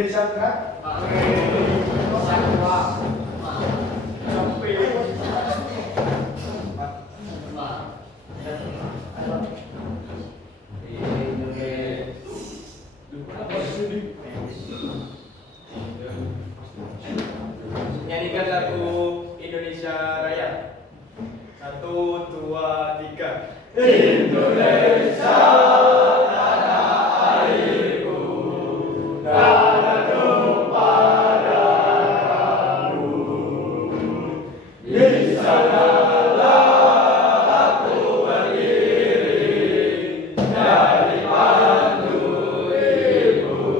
Indonesia kan? Nyanyikan lagu Indonesia Raya. 1, 2, 3. Indonesia tanah airku, tanah tumpah darahmu. Di sanalah aku berdiri dari mantu ibuku.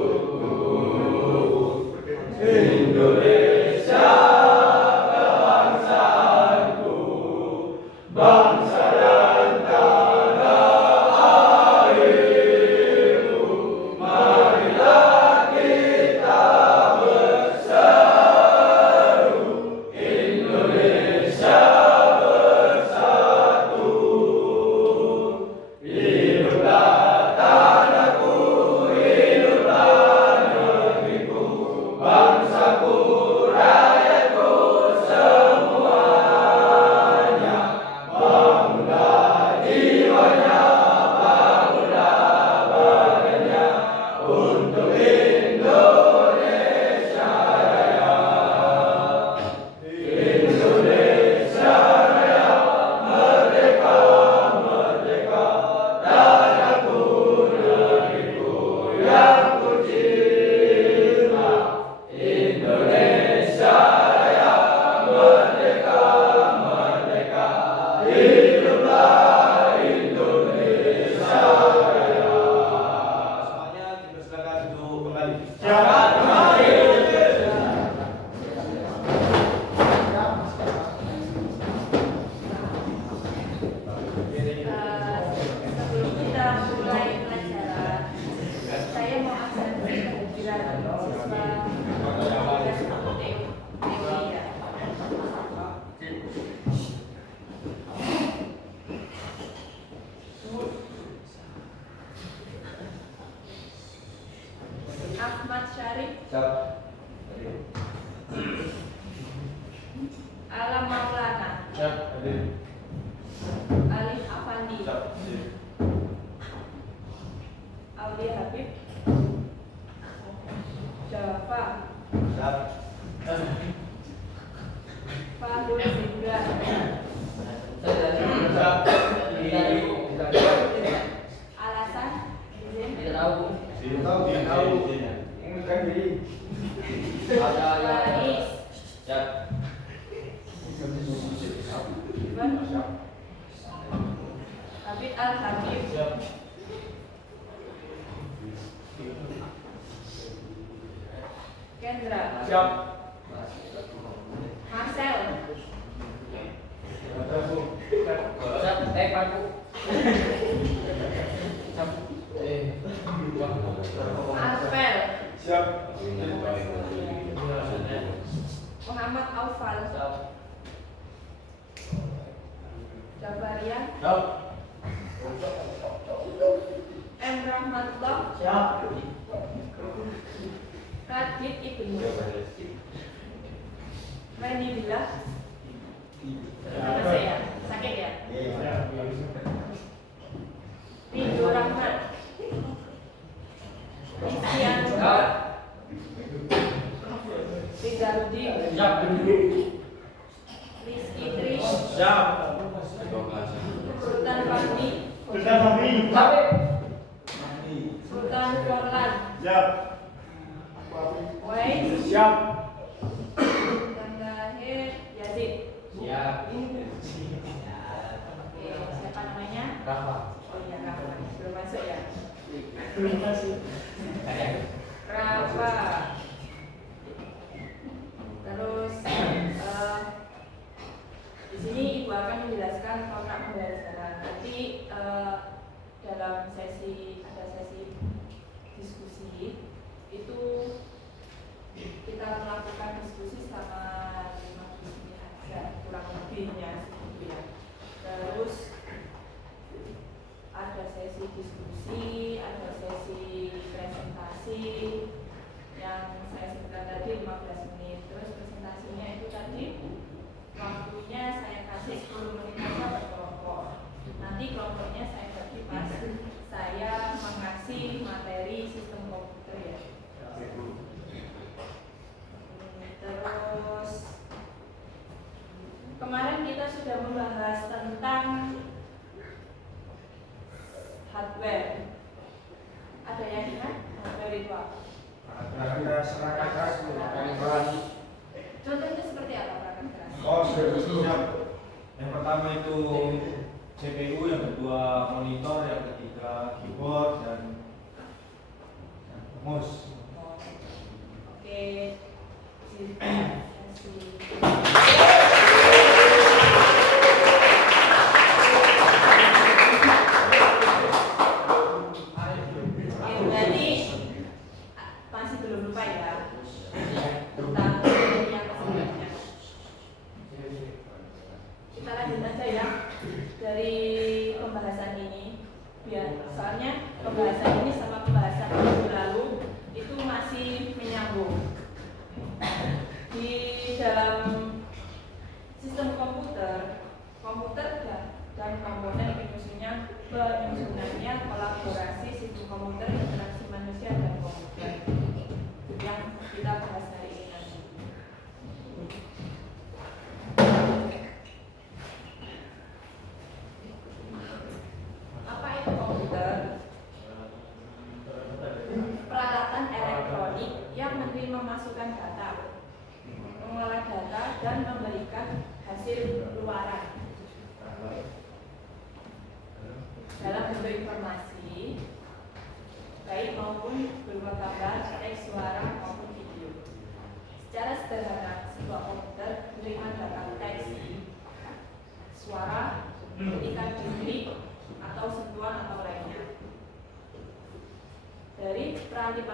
Indonesia kebangsaanku, bangsa dan tanah airku. Marilah kita berseru, Indonesia bersatu. Hiduplah tanahku, hiduplah negeriku, bangsaku, rakyatku semuanya. Bangunlah jiwanya, bangunlah badannya untuk Indonesia Raya. Indonesia Raya, merdeka, merdeka, tanahku, negeriku yang kucinta. Indonesia Raya, merdeka, merdeka, hiduplah Indonesia Raya. Semuanya dipersilakan untuk kembali. Silakan kembali. Sebelum kita mulai pelajaran, saya mau absensi kehadiran siswa teori ya. Ahmad Syarif, Alam Maulana, Alif Afandi, Audi Habib, Java, Fahru Zindra, Alasan, izin, Faiz, Ivan, Habib Al-Habib, Kendra, Marcel, Alfel, Muhammad Aufal, Jabarian, M. Rahmatullah, Radit Ibnu, Randy Billah, apa ya? Sakit ya? Ridho Rahman, Rizky Rizaludin, Rizky Tri, Sultan Fahmi, Sultan Forlan, Wais, tanggal lahir Yazid. Oke, siapa namanya? Oh iya, Rafa. Belum masuk ya? Rafa. Terus di sini Ibu akan menjelaskan kontrak pembelajaran. Nanti dalam sesi diskusi itu kita melakukan diskusi selama 15 menit aja, kurang lebihnya segitu ya. Terus ada sesi diskusi, ada sesi presentasi yang Kemarin kita sudah membahas tentang hardware. Ada yang ingat hardware itu apa? Perangkat keras. Contohnya seperti apa perangkat keras? Oh, sebetulnya yang pertama itu CPU, yang kedua monitor, yang ketiga keyboard dan mouse. Oke. Berarti masih belum lupa ya tentang yang kesemuanya. Kita lanjut aja ya dari pembahasan ini, biar soalnya pembahasan ini sama pembahasan minggu lalu itu masih menyambung. Di dalam sistem komputer dan komponen penyusunannya kolaborasi sistem komputer, interaksi manusia dan komputer yang kita bahas hari ini nanti. Apa itu komputer? Peralatan elektronik yang menerima masukan data, mengolah data dan memberikan hasil keluaran dalam bentuk informasi, baik maupun berupa gambar, teks, suara maupun video. Secara sederhana, sebuah komputer menerima data teks, suara, ketika diklik atau sentuhan atau lainnya dari peranti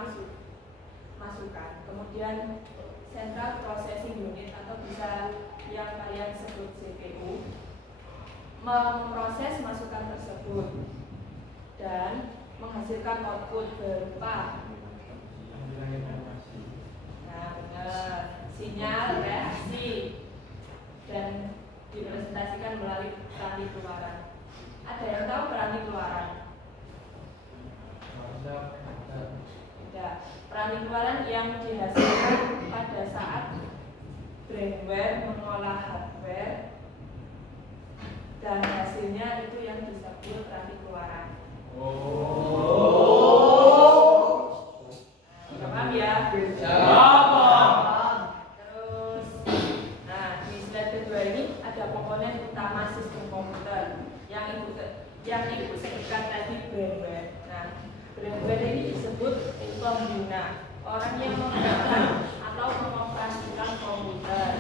masukan, kemudian Central Processing Unit atau bisa yang kalian sebut CPU memproses masukan tersebut dan menghasilkan output berupa sinyal, reaksi, dan dipresentasikan melalui peranti keluaran. Ada yang tahu peranti keluaran? Tidak. Peranti keluaran yang dihasilkan pada saat brainware mengolah hardware dan hasilnya itu yang disebut peranti keluaran. Paham ya? Terus, di slide kedua ini ada komponen utama sistem komputer yang ibu sebutkan tadi brainware. Nah, brainware ini disebut pengguna, orang yang menggunakan atau mengoperasikan komputer.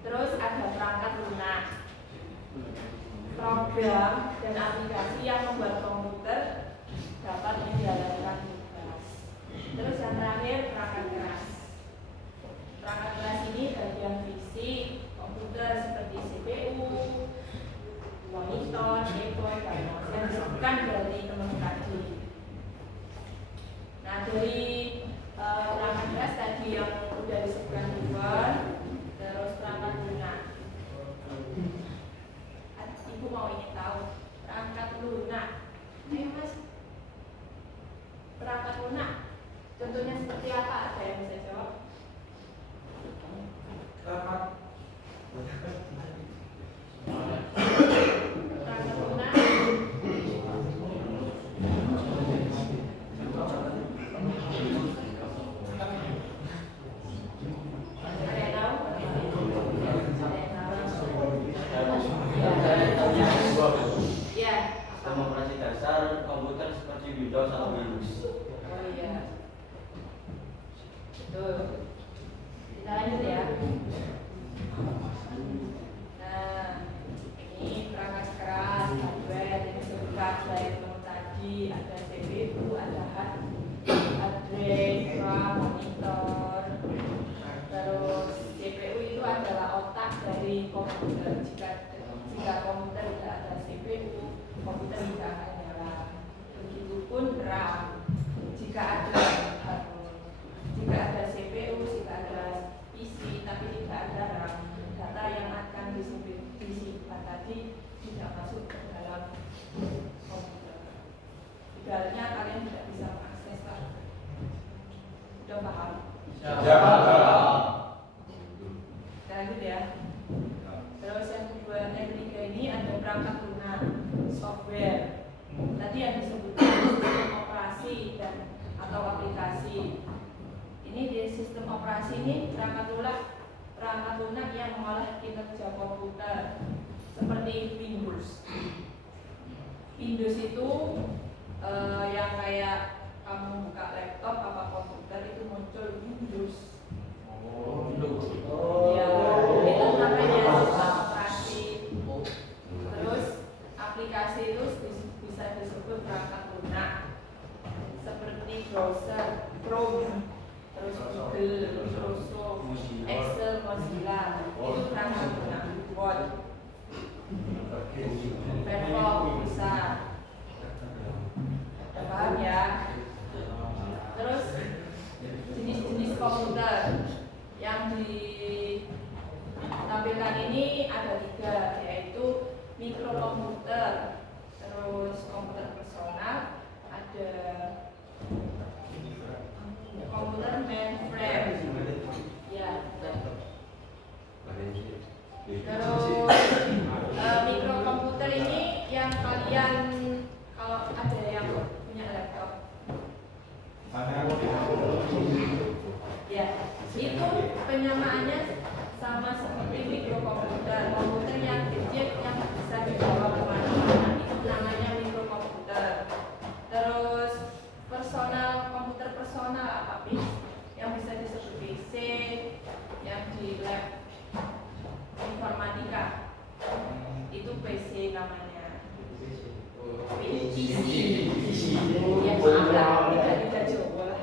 Terus ada perangkat lunak, program dan aplikasi yang membuat komputer dapat menjalankan tugas. Terus yang terakhir perangkat keras. Perangkat keras ini bagian fisik komputer seperti CPU, monitor, keyboard, dan mouse yang disebutkan dari teman tadi. Nah, dari perangkat keras tadi yang sudah disebutkan keyboard, terus perangkat lunak. Ibu mau ingin tahu perangkat lunak? Ayo mas, perangkat lunak contohnya seperti apa? Ada yang bisa jawab? Perangkat lunak. Demokrasi dasar komputer seperti Windows atau Linux. Oh iya, betul. Kita lanjut ya. Nah, ini perangkat keras, hardware yang disebutkan selain tadi ada CPU, ada hard drive, RAM, monitor. Terus CPU itu adalah otak dari komputer. Jika komputer tidak ada CPU, komputer tidak akan jalan. Begitupun RAM. Jika ada CPU, jika ada PC, tapi tidak ada RAM, data yang akan disimpan tadi tidak masuk ke dalam komputer. Idealnya kalian tidak bisa mengakses Pak. Sudah paham? Ya, paham. Kita lanjut ya. Terus yang ketiga ini ada perangkat lunak software. Tadi yang disebutkan sistem operasi dan atau aplikasi. Ini di sistem operasi ini perangkat lunak yang mengolah kinerja komputer seperti Windows. Windows itu yang kayak kamu buka laptop apa komputer itu muncul Windows. Ya, itu namanya sistem operasi. Terus aplikasi itu bisa disebut perangkat lunak seperti browser, Chrome, terus Google, Microsoft, Excel, Mozilla, itu perangkat lunak. Word, Firefox bisa. Udah paham ya? Terus jenis-jenis komputer yang ditampilkan ini ada 3, yaitu mikrokomputer, terus komputer personal, ada komputer mainframe, ya. Terus mikrokomputer ini yang kalian kalau ada yang punya laptop, ya, itu penyamaannya sama seperti mikrokomputer. Komputer yang kecil yang bisa dibawa kemana-mana itu namanya mikrokomputer. Terus komputer personal apa yang bisa disebut PC, yang di lab informatika itu PC namanya. PC. Ya maaf lah, tidak Jawa lah.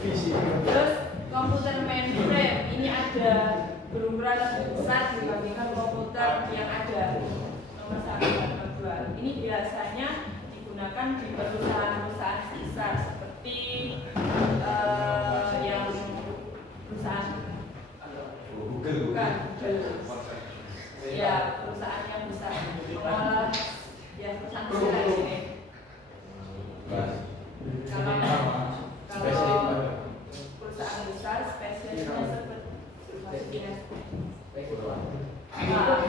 PC. Terus komputer mainframe ini ada berukuran lebih besar dibandingkan komputer yang ada nomor 1 dan nomor 2. Ini biasanya digunakan di perusahaan-perusahaan besar seperti yang perusahaan bukan ya, perusahaan yang bisa mengolah ya, perusahaan besar di sini. Kalau perusahaan besar spesialisnya seperti kalau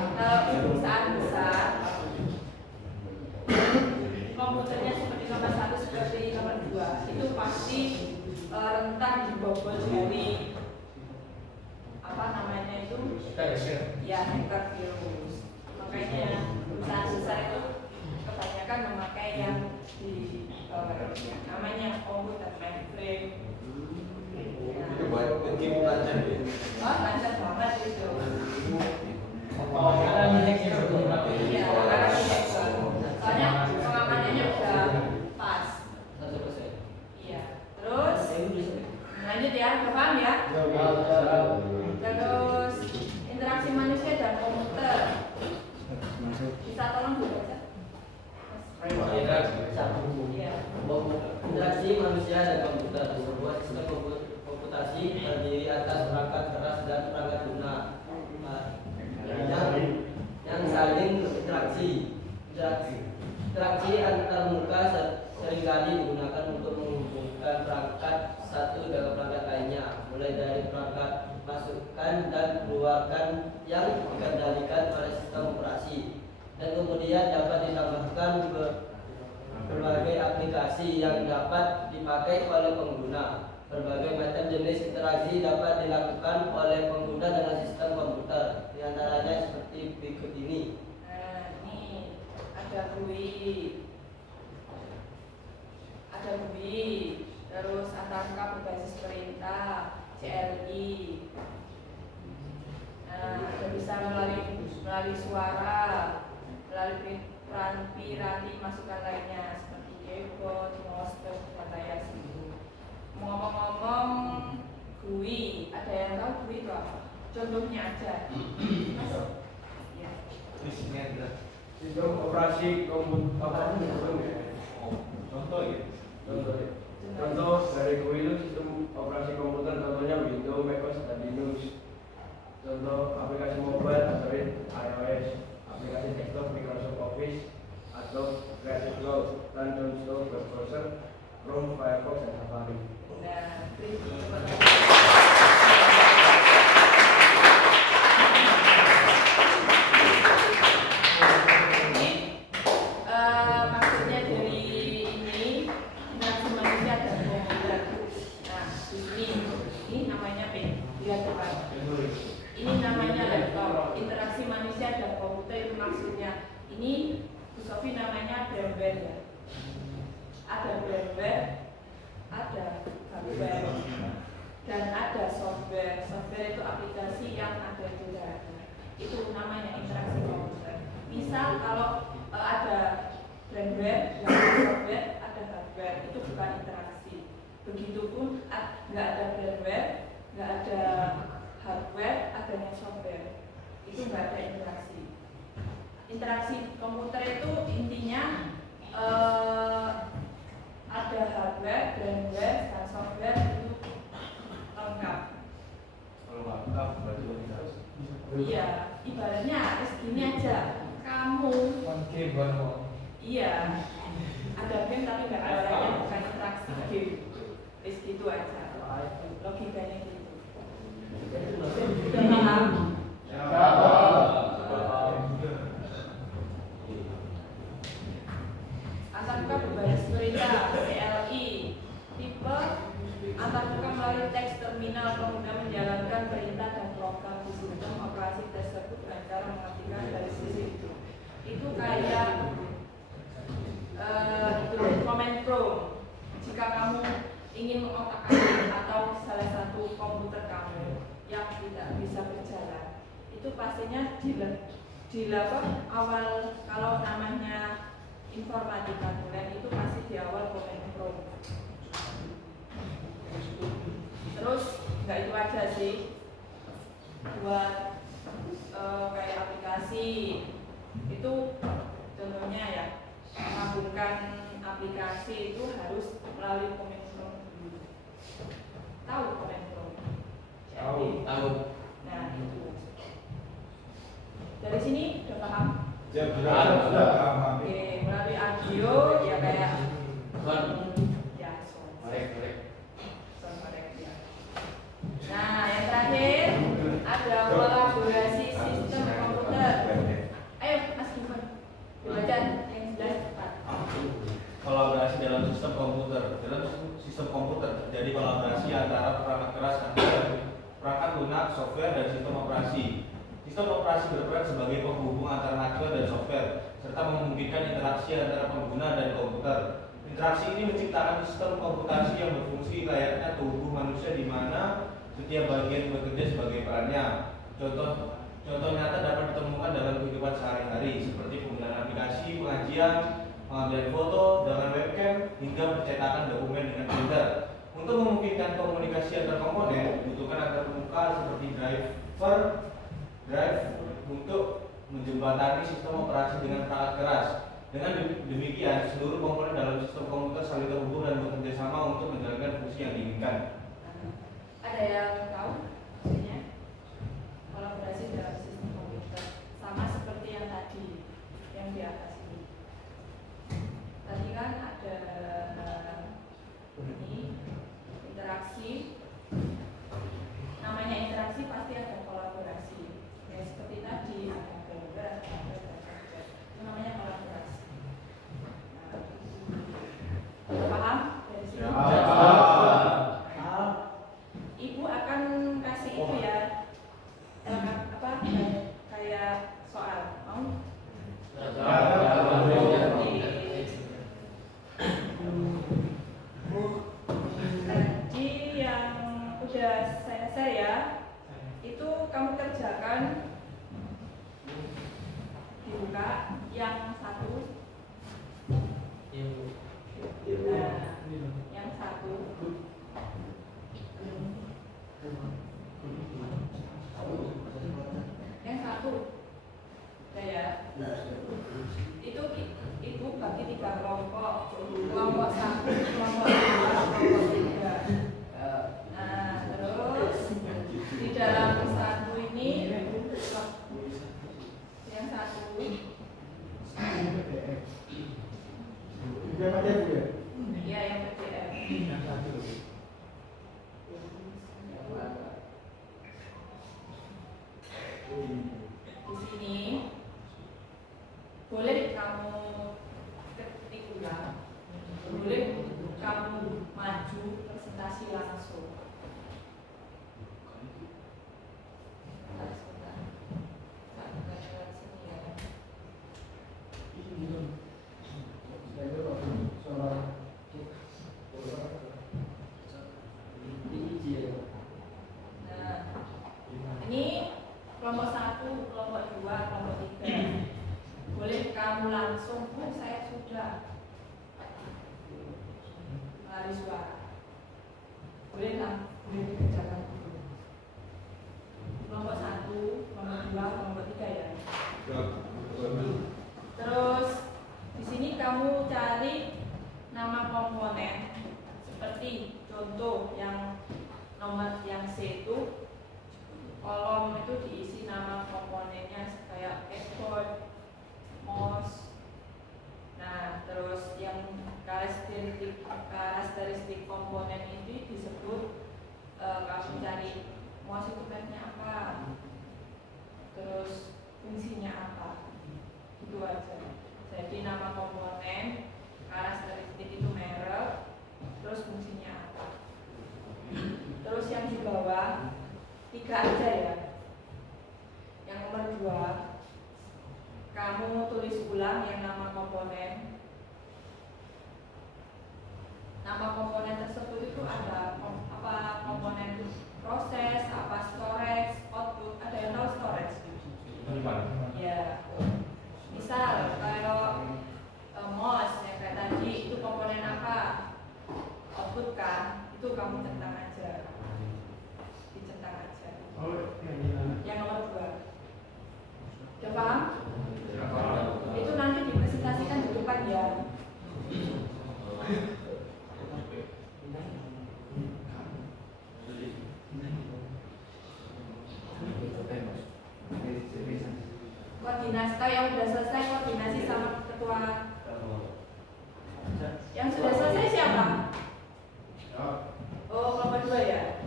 perusahaan besar komputernya seperti nomor 1 seperti nomor 2 itu pasti rentan dibobol dari apa namanya itu ya, hacker virus. Makanya perusahaan besar itu kebanyakan memakai yang di namanya komputer mainframe. Itu buat tim lancar ya? Oh, lancar banget itu. Iya, soalnya pengamanannya udah pas. Iya. Terus lanjut ya, paham ya? Terus interaksi manusia dan komputer. Bisa tolong dibaca? Interaksi manusia dan komputer. Sebuah sistem komputasi terdiri atas perangkat keras dan perangkat lunak yang saling berinteraksi. Interaksi antar muka seringkali digunakan untuk menghubungkan perangkat satu dengan perangkat lainnya, mulai dari perangkat masukkan dan keluarkan yang dikendalikan oleh sistem operasi, dan kemudian dapat ditambahkan berbagai aplikasi yang dapat dipakai oleh pengguna. Berbagai macam jenis interaksi dapat dilakukan oleh pengguna dengan sistem komputer, di antaranya seperti berikut ini. Nah, ini ada GUI, terus angka berbasis perintah, CLI. Nah, bisa melalui suara, melalui piranti masukan lainnya seperti keyboard, mouse, dan layar. Ngomong-ngomong GUI, ada yang tahu GUI itu apa? Contohnya aja. Masuk. Ya. Sistem operasi komputer. Contoh ya. Contoh dari GUI itu sistem operasi komputer, contohnya Windows, macOS, dan Linux. Contoh aplikasi mobile, Android, iOS, aplikasi desktop, Microsoft Office, Adobe Creative Cloud, dan Download web browser, Chrome, Firefox, dan Safari. Nah, Ini Bu Sofi namanya firmware ya. Ada firmware, ada hardware, dan ada software. Software itu aplikasi yang ada di dalamnya. Itu namanya interaksi komputer. Misal kalau ada firmware, ada software, ada hardware, itu bukan interaksi. Begitupun nggak ada firmware, nggak ada hardware, adanya software, itu nggak ada interaksi. Interaksi komputer itu intinya ada hardware, firmware, dan software itu lengkap. Kalau nggak lengkap berarti lo tidak harus. Iya, ibaratnya gini aja, kamu Game baru. iya ada game tapi nggak ada orangnya, bukan interaksi game. Gitu aja, logikanya gitu. Udah paham? Antarmuka berbasis perintah CLI. Tipe antarmuka melalui teks terminal, kemudian menjalankan perintah dan program di sistem operasi tersebut dengan cara mengartikan dari sisi itu. Itu kayak command prompt. Jika kamu ingin mengotak-atik atau salah satu komputer kamu yang tidak bisa berjalan, itu pastinya awal kalau namanya informatika bulan itu pasti di awal command prompt. Terus nggak itu aja sih, buat kayak aplikasi itu contohnya ya, menghubungkan aplikasi itu harus melalui command prompt dulu. Tahu command prompt? Tahu. Nah itu. Dari sini udah paham? Sudah paham. Oke, melalui audio ya kayak ya sound ya. Nah yang terakhir ada kolaborasi sistem komputer. Ayo Mas Gufan, dibaca yang sudah cepat. Kolaborasi dalam sistem komputer. Dalam sistem komputer terjadi kolaborasi antara perangkat keras hardware, perangkat lunak, software, dan sistem operasi. Sistem operasi berperan sebagai penghubung antara hardware dan software, serta memungkinkan interaksi antara pengguna dan komputer. Interaksi ini menciptakan sistem komputasi yang berfungsi layaknya tubuh manusia di mana setiap bagian bekerja sebagai perannya. Contoh nyata dapat ditemukan dalam kehidupan sehari-hari, seperti penggunaan aplikasi, pengajian, pengambilan foto dengan webcam, hingga percetakan dokumen dengan printer. Untuk memungkinkan komunikasi antar komponen, dibutuhkan antarmuka seperti drive untuk menjembatani sistem operasi dengan perangkat keras. Dengan demikian, seluruh komponen dalam sistem komputer saling terhubung dan bekerja sama untuk menjalankan fungsi yang diinginkan. Ada yang tahu maksudnya kolaborasi dalam sistem komputer? Sama seperti yang tadi, yang di atas ini. Tadi kan ada ini interaksi. Namanya interaksi pasti ada kolaborasi. Ya seperti tadi ada gambar, ada software. Itu namanya kolaborasi. Nah, paham dari sini? Ibu akan kasih itu ya, kayak soal, mau? Jadi yang udah saya share ya, itu kamu kerjakan, dibuka yang satu. Nah, yang satu. Yang satu, ya. Itu ibu bagi 3 kelompok. Kelompok 1, kelompok 2, kelompok 3. Nah, terus di dalam satu ini yang satu. Iya, yang PDF. C itu kolom itu diisi nama komponennya kayak keyboard, mouse. Nah, terus yang karakteristik komponen ini disebut kamu cari mouse itu mereknya apa, terus fungsinya apa, itu aja. Jadi nama komponen, karakteristik itu merek, terus fungsinya apa. Terus yang di bawah 3 aja ya. Yang nomor 2, kamu tulis ulang yang nama komponen. Nama komponen tersebut itu ada apa komponen proses, apa storage, output. Ada yang tahu storage? Ya. Misal kalau mouse yang kayak tadi itu komponen apa? Output kan? Itu kamu centang aja. Dicentang aja. Yang nomor 2. Sudah paham? Itu nanti dipresentasikan di depan ya. Koordinasi, kalau yang sudah selesai koordinasi sama ketua. Yang sudah selesai siapa? Oh, kelompok 2 ya.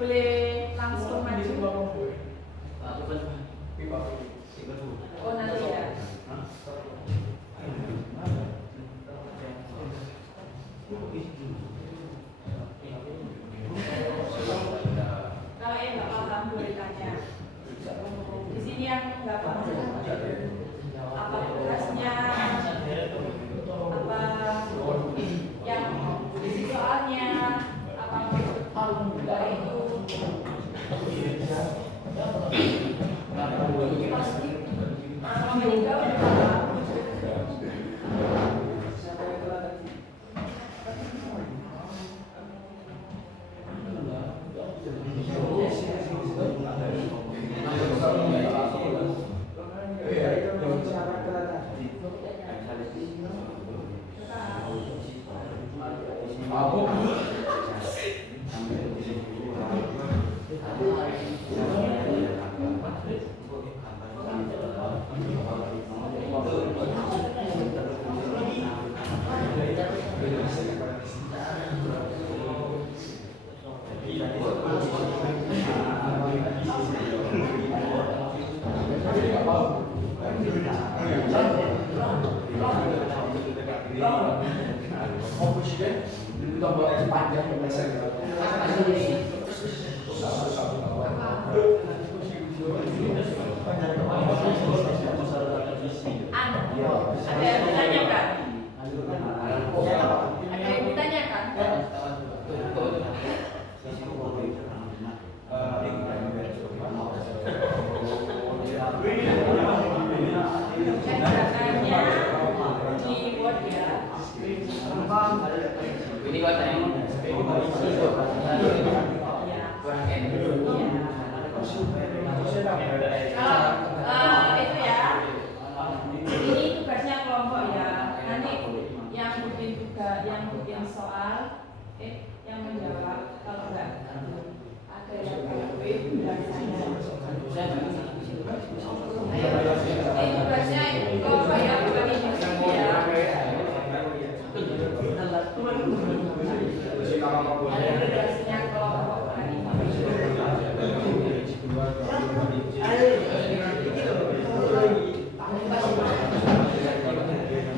Boleh langsung maju. Oh, nanti ya. Kalau yang nggak paham boleh tanya. Di sini yang nggak paham apa tugasnya, apa yang isi soalnya, apa maksud itu. Ada yang ditanyakan? Ada yang ditanyakan? Cetakannya di Word ya. Ini katanya Kalau itu ya, ini tugasnya kelompok ya. Nanti yang bikin soal, yang menjawab. Kalau enggak ada yang KW bilang saya. Ini tugasnya kelompok ya, bukan individu ya.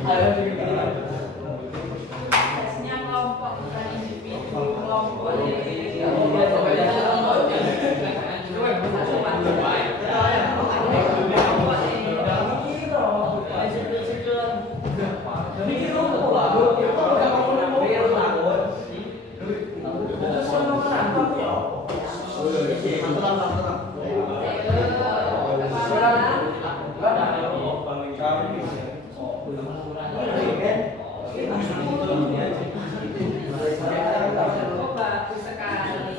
Ada tugasnya kelompok bukan individu. Tugasnya kelompok bukan individu. Kelompok oh, bagus sekali.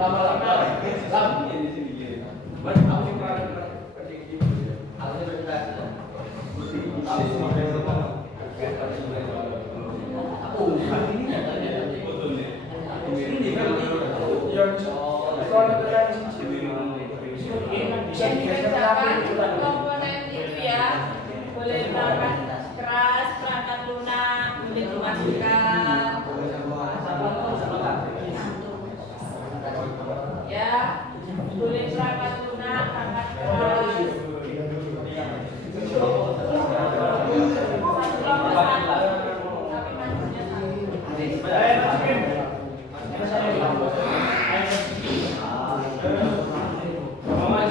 Lama-lama Yang dikerjakan komponen itu ya, boleh perangkat keras, perangkat lunak, boleh dimasukkan. Ya, boleh perangkat lunak, perangkat keras.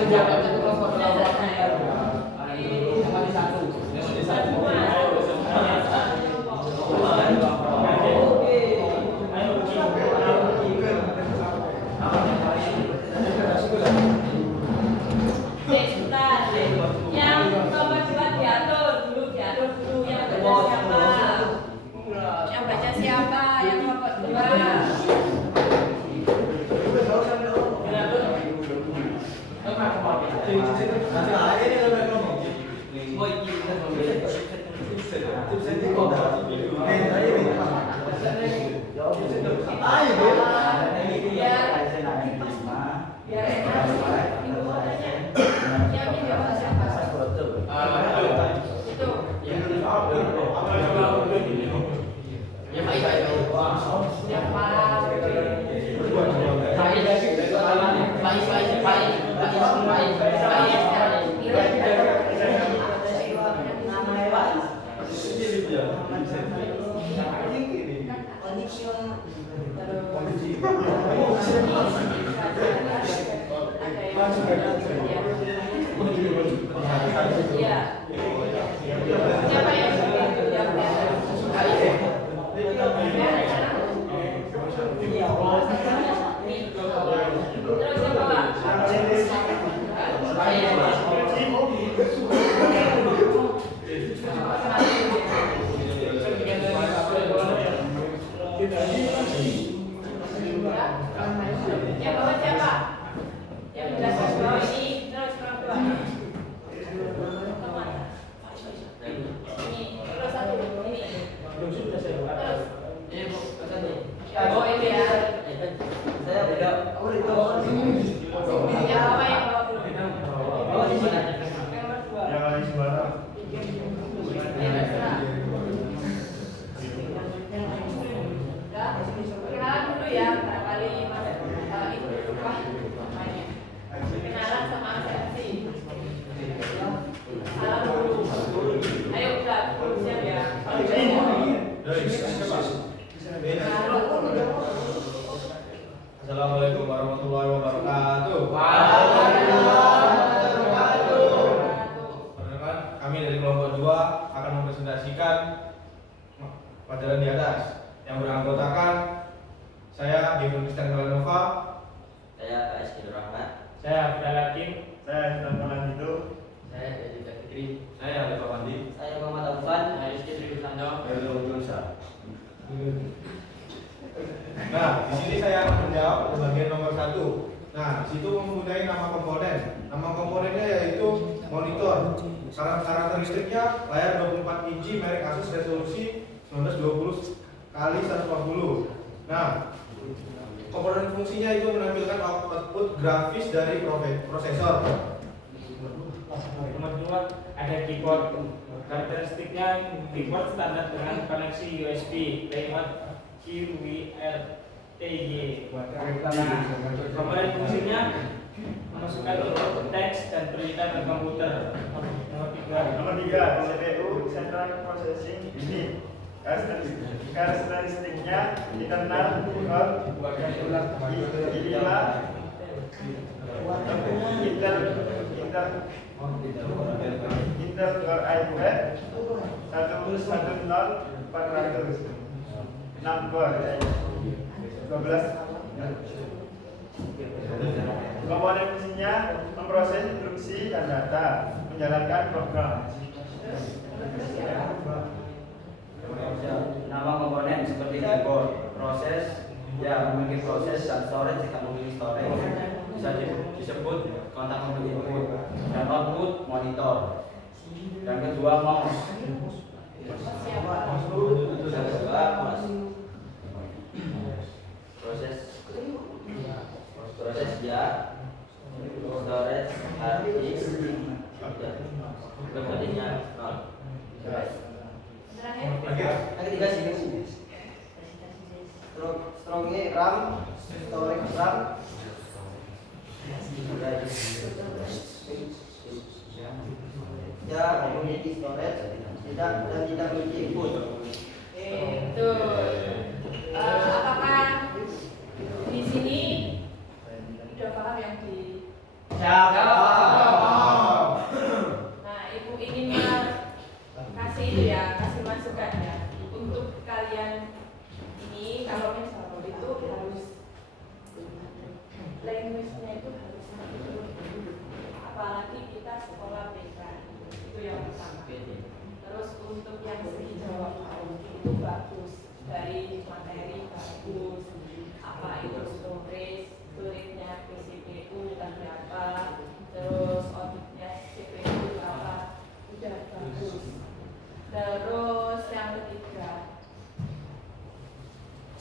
Satu kelompok satu, tapi maksudnya yang nomor 2 diatur dulu yang baca siapa, yang nomor 2. Biar enak. Ibu mau tanya, yang ini baca siapa? Itu. Siapa yang terus siapa Pak? Yang bawa siapa? Yang menjelaskan bahwa ini terus orang tua. Ini terus satu ini. Terus. Oh ini ya. Saya beda. Yang apa yang bawa dulu? Oh, di mana? Yang nomor 2. Yang lain sembarang. Ya terserah. Kenalan dulu ya, barangkali Mas itu lupa namanya. Kenalan sama absensi. Salam dulu. Ayo udah, siap ya. Assalamualaikum warahmatullahi wabarakatuh. Perkenalkan, kami dari kelompok 2 akan mempresentasikan pelajaran di atas yang beranggotakan saya Devon Christian Kalanova, Saya Pak Eskil Rahmat. Saya Abdul Hakim. Saya sedang kalah itu. Saya Dedi Fikri. saya Alif Pandi. Saya Muhammad Taufan. Saya Rizky Triwisando. Nah, di sini saya akan menjawab pada bagian nomor 1. Nah, di situ mempunyai nama komponen. Nama komponennya yaitu monitor. Karakteristiknya layar 24 inci merek Asus resolusi 1920 kali 140. Nah, komponen fungsinya itu menampilkan output grafis dari prosesor. Nomor 2 ada keyboard. Karakteristiknya keyboard standar dengan koneksi USB lewat QWERTY. Nah, komponen fungsinya memasukkan input teks dan perintah ke komputer. Nomor 3 Nomor 3, CPU Central Processing Unit. Karakteristiknya internal core i5 Intel Core i5 110 6 core 12. Komponen fungsinya memproses instruksi dan data, menjalankan program. Nama komponen seperti keyboard, proses, ya memiliki proses dan storage jika memiliki storage. bisa disebut kontak input. Dan output monitor. Dan kedua mouse. Proses ya, storage hard disk, kemudiannya nol. Yang ketiga sih, strongnya RAM, storage RAM, ya memiliki storage, tidak memiliki input. Itu apakah di sini udah paham yang di Nah, ibu ingin kasih itu ya, kasih masukan ya untuk kalian ini kalau misalnya itu harus language-nya itu harus apalagi kita sekolah BK itu yang pertama. Terus untuk yang segi jawab itu bagus, dari materi bagus, apa itu storage-nya CPU tadi apa, terus outputnya CPU apa, udah bagus. Terus yang ketiga,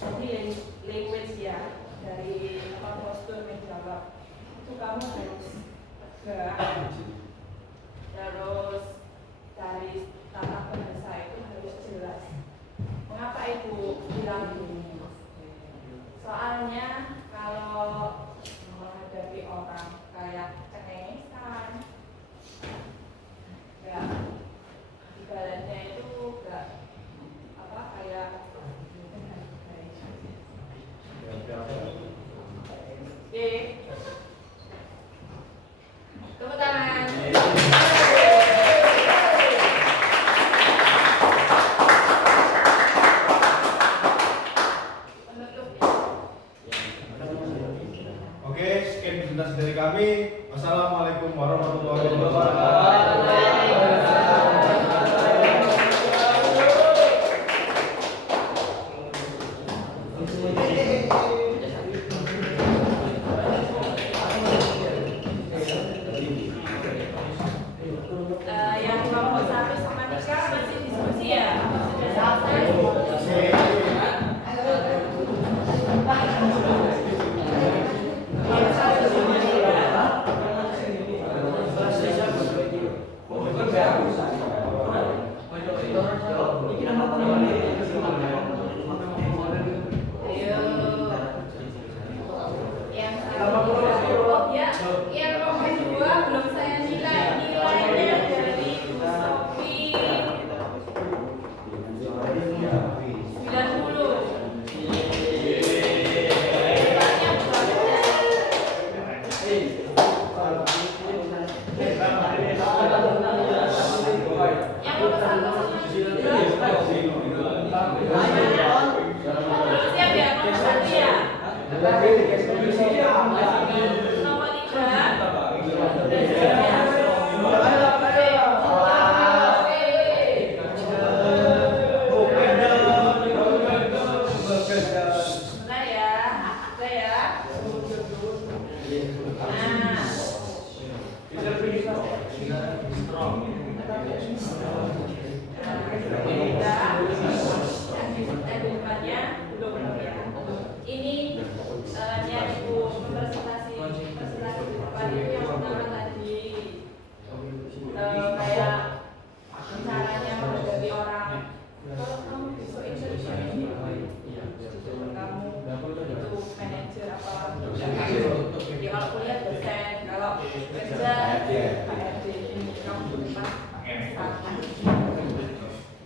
jadi language ya, dari postur menjawab itu kamu harus tegak. Terus dari tata bahasa itu harus jelas. Mengapa ibu bilang ini? Soalnya kalau menghadapi orang kayak cengengesan, ya ibaratnya itu gak apa kayak oke, tepuk tangan. Oke, sekian presentasi dari kami. Wassalamualaikum warahmatullahi wabarakatuh. Yang kelompok 1 sama 3 masih diskusi ya? Sudah selesai?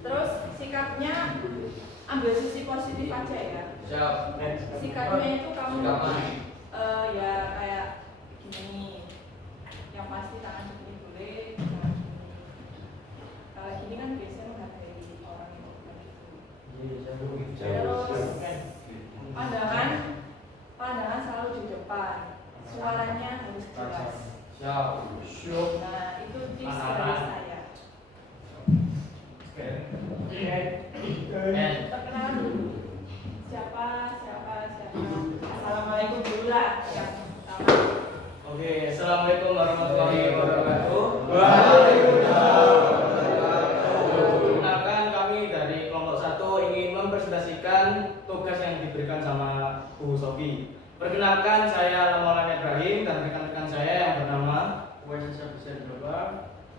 Terus sikapnya ambil sisi positif aja ya. Sikapnya itu kamu ya kayak gini, yang pasti tangan begini boleh, jangan gini. Kalau gini kan biasanya menghargai orang yang bukan itu. Terus pandangan selalu di depan, suaranya harus jelas. Nah itu tips dari saya. Perkenalan dulu. Siapa. Assalamualaikum dulu lah yang pertama. Oke, assalamualaikum warahmatullahi wabarakatuh. Perkenalkan, kami dari kelompok 1 ingin mempresentasikan tugas yang diberikan sama Bu Sofi. Perkenalkan, saya Maulana Ibrahim dan rekan-rekan saya yang bernama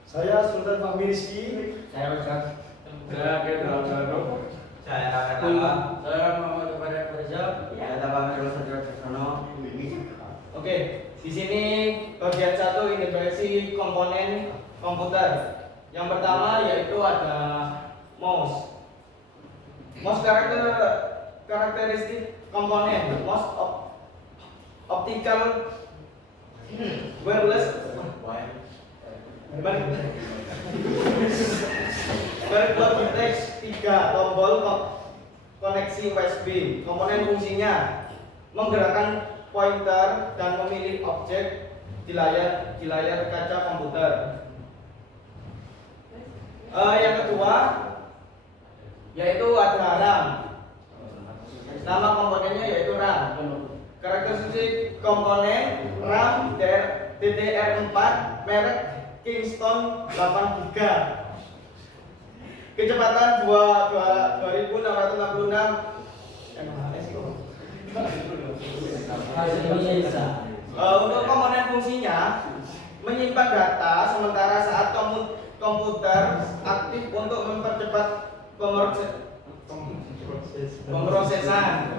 Saya Sultan Fahmi Rizky. Saya Rojak. Saya Kedra Jaro. Saya Rakyat. Saya Muhammad kepada Farizal. Saya Tabang Terus Caksono. Oke, di sini bagian 1 integrasi komponen komputer. Yang pertama yaitu ada mouse. Mouse karakteristik komponen. Mouse optical wireless berbuat teks 3 tombol koneksi USB. Komponen fungsinya menggerakkan pointer dan memilih objek di layar kaca komputer. Yang kedua yaitu ada RAM. Nama komponennya yaitu RAM. Karakteristik komponen RAM DDR4 merek Kingston 8 GB. Kecepatan 2666 untuk komponen fungsinya menyimpan data sementara saat komputer aktif untuk mempercepat pemrosesan.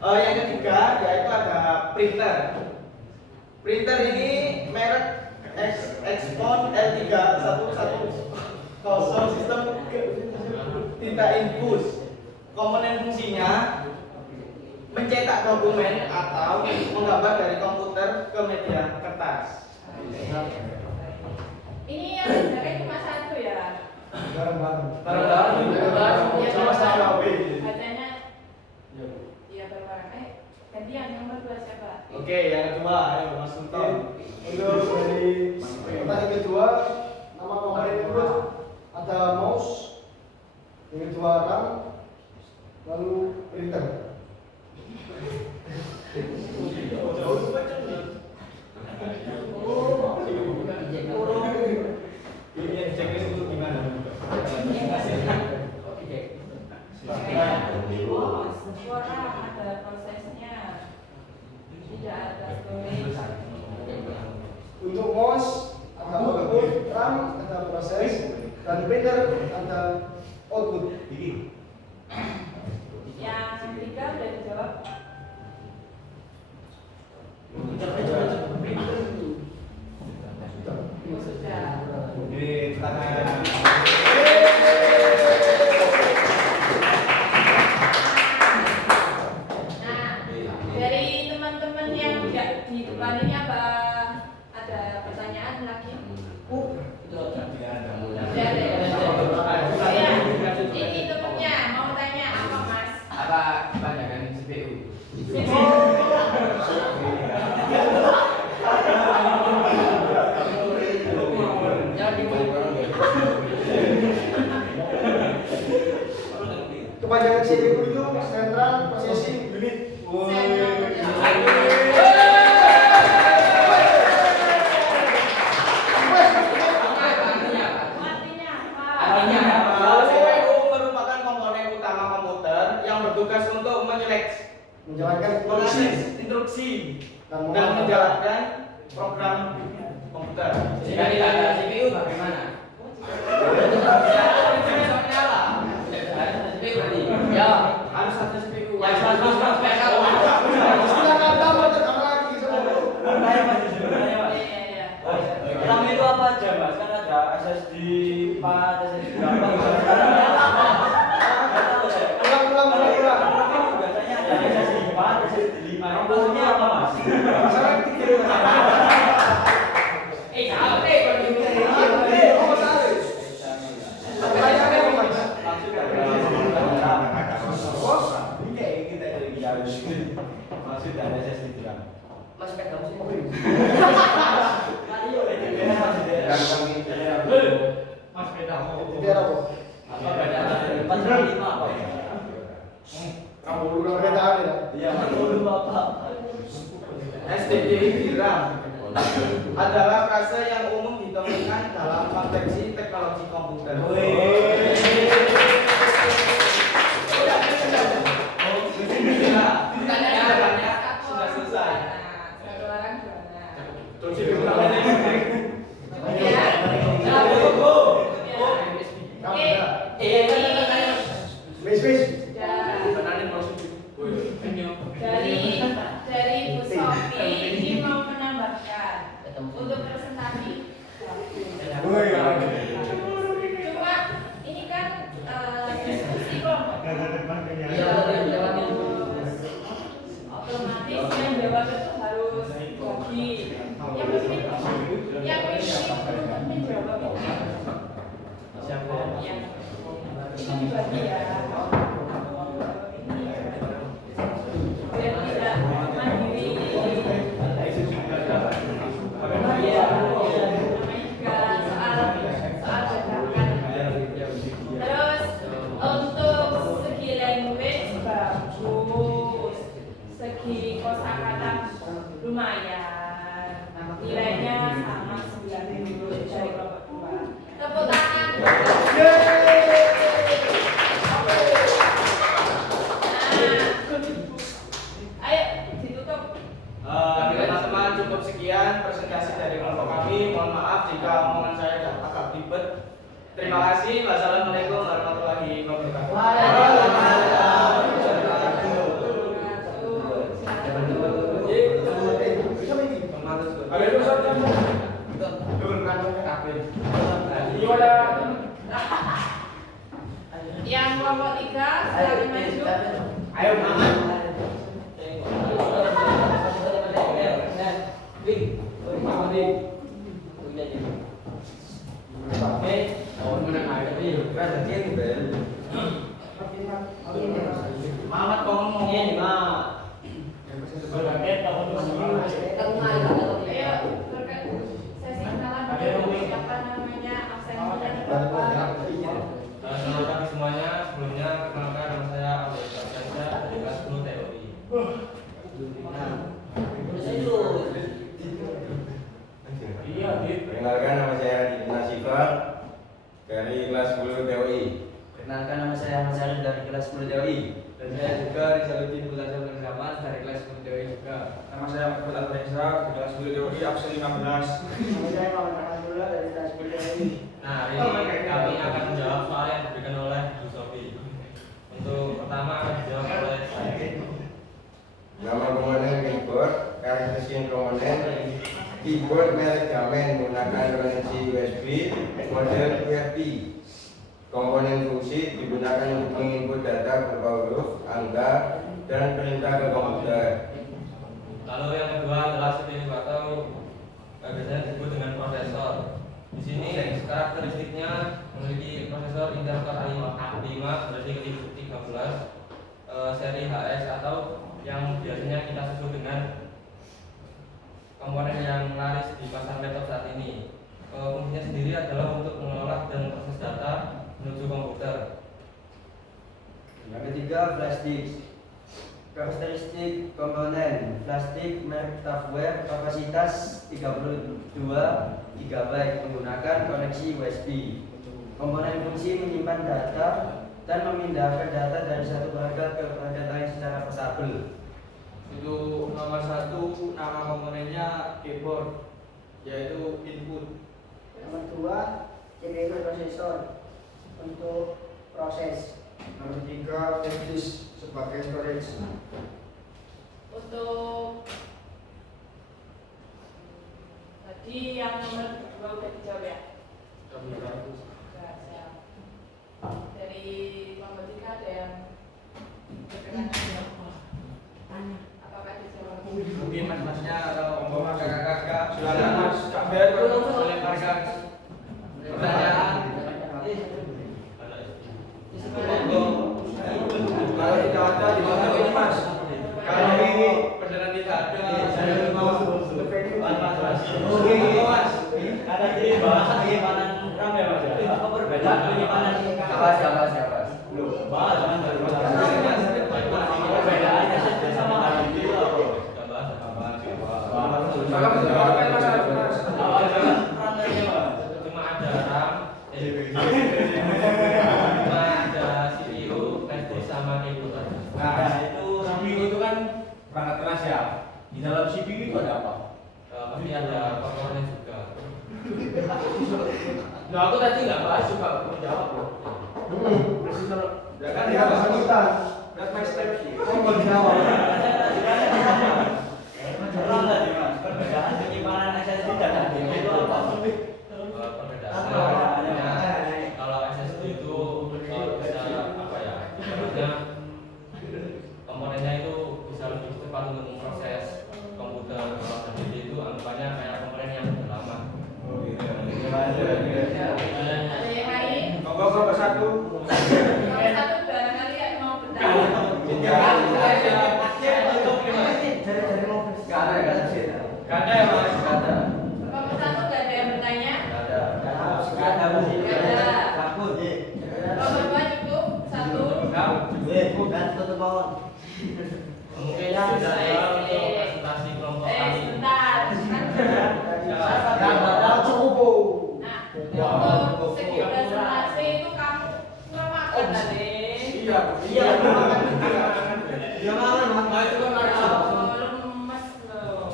Yang ketiga yaitu ada printer. Printer ini merek Expon L3110 sistem tinta infus. Komponen fungsinya mencetak dokumen atau menggambar dari komputer ke media kertas. Ini yang sebenarnya cuma 1 ya. Bareng-bareng. Sama-sama. Katanya iya bareng-bareng. Gantian nomor 2 siapa? Oke, yang kedua, ayo Mas Sultan. Untuk dari pertanyaan kedua, nama komponen itu ada mouse, yang kedua RAM, lalu printer. Ini yang cek itu gimana? Ada prosesnya, tidak ada storage. Untuk mouse ada output, RAM ada proses, dan printer ada output. Yang ketiga udah dijawab. Sudah. Ini tangan. Nah, dari teman-teman yang tidak di depan ini apa ada pertanyaan lagi? Ada ya? Iya. Ini temennya mau tanya apa Mas? Apa kebanyakan CPU? Kepanjangan CPU itu Central Processing Unit. CPU merupakan komponen utama komputer yang bertugas untuk Menjalankan mengakses instruksi dan menjalankan program komputer. Jika tidak ada CPU bagaimana? CPU berarti? Ya, Harus ada CPU. yang 100 backup. Silakan tambah tambah lagi sama. Iya. RAM itu apa aja Mas? Kan ada SSD 4, SSD berapa? Ulang. Biasanya ada SSD 4, SSD 5. Maksudnya apa Mas? Masalah dikirim. Maksud ada SSD berapa? Mas pegang sih. STD-DRAM adalah frase yang umum ditemukan dalam konteksi teknologi komputer. Pertanyaannya sudah selesai. Satu orang juara. Dari Bu Sofi ini mau menambahkan untuk presentasi. Cuma ini kan diskusi kelompok. Otomatis yang jawab itu harus bagi. Yang menjawab itu siapa? Yang ini dibagi ya. Biar tidak mandiri. Terus untuk segi language bagus, segi kosakata lumayan, nilainya sama 90 dari kelompok 2. Tepuk tangan. Ayo ditutup. Teman-teman, cukup sekian presentasi dari kelompok kami. Mohon maaf jika omongan saya agak ribet. Terima kasih. Wassalamualaikum warahmatullahi wabarakatuh. Yang kelompok 3 silakan maju. Ayo, Muhammad. Muhammad kau ngomongnya di mana? Ayo, sesi kenalan dulu. Siapa namanya? Absen dan Bapak. Selamat pagi semuanya. Sebelumnya perkenalkan nama saya Abdul Syamsa dari kelas 10 teori. Perkenalkan nama saya Raditya Nasifa dari kelas 10 TOI. Perkenalkan nama saya Ahmad Syarif dari kelas 10 TOI. Dan saya juga Rizaluddin Mulazam Zaman dari kelas 10 TOI juga. Nama saya Mahfud Al-Reza dari kelas 10 teori absen 15. Nama saya Muhammad Alhamdulillah dari kelas 10 TOI. Nah, hari ini kami akan menjawab soal yang diberikan oleh Bu Sofi. Untuk pertama akan dijawab oleh saya. Nama komponen keyboard, karakteristik komponen keyboard merek Gamen menggunakan koneksi USB model QWERTY. Komponen fungsi digunakan untuk menginput data berupa huruf, angka, dan perintah ke komputer. Lalu yang kedua adalah CPU atau biasanya disebut dengan prosesor. Di sini karakteristiknya memiliki prosesor Intel Core i5 versi ke-13 seri HS atau yang biasanya kita sebut dengan komponen yang laris di pasar laptop saat ini. Fungsinya sendiri adalah untuk mengolah dan proses data menuju komputer. Yang ketiga, flash disk. Karakteristik komponen flash disk merek Tupperware kapasitas 32 GB menggunakan koneksi USB. Komponen fungsi menyimpan data dan memindahkan data dari satu perangkat ke perangkat lain secara portabel. Itu nomor 1, nama komponennya keyboard, yaitu input. Nomor 2, CPU prosesor untuk proses. Nomor 3, flash disk sebagai storage. Untuk tadi yang nomor 2 udah dijawab ya? Enggak, siap. Dari kelompok 3 ada yang berkenan jawab? Apakah dijawab? Mungkin mas-masnya atau kakak-kakak Silakan Mas Kabel melemparkan pertanyaan. Kalau tidak ada di mana ini Mas? Kalau ini beneran tidak ada, saya mau Mas. Ada jadi bahasa penyimpanan RAM ya Mas? Apa perbedaan penyimpanan? Siapa? Belum, bahas jangan perbedaannya sama hari ini. Cuma ada RAM, cuma ada CPU, flash disk sama keyboard. Nah, itu CPU itu kan perangkat keras ya. Di dalam CPU itu ada apa? Pasti ada komponen juga. Nah, aku tadi nggak bahas juga, aku jawab loh. Ya kan dia kesulitan. That's my step sih. Oh, mau dijawab. Perbedaan penyimpanan SSD dan HDD itu apa? Perbedaannya kalau SSD itu bisa apa ya? Maksudnya komponennya itu bisa lebih cepat untuk memproses komputer. Kalau HDD itu anggapannya kayak komponen yang sudah lama. Ada yang lain? Nomor satu. Nomor satu barangkali yang mau bertanya. Gak ada ya mas? Gak ada. Nomor satu nggak ada yang bertanya. Gak ada. Nomor dua cukup satu. Mungkin sudah untuk presentasi kelompok kami. Sebentar. Nah, untuk segi presentasi itu kamu ngemakan tadi. Iya. Oh, lemes loh.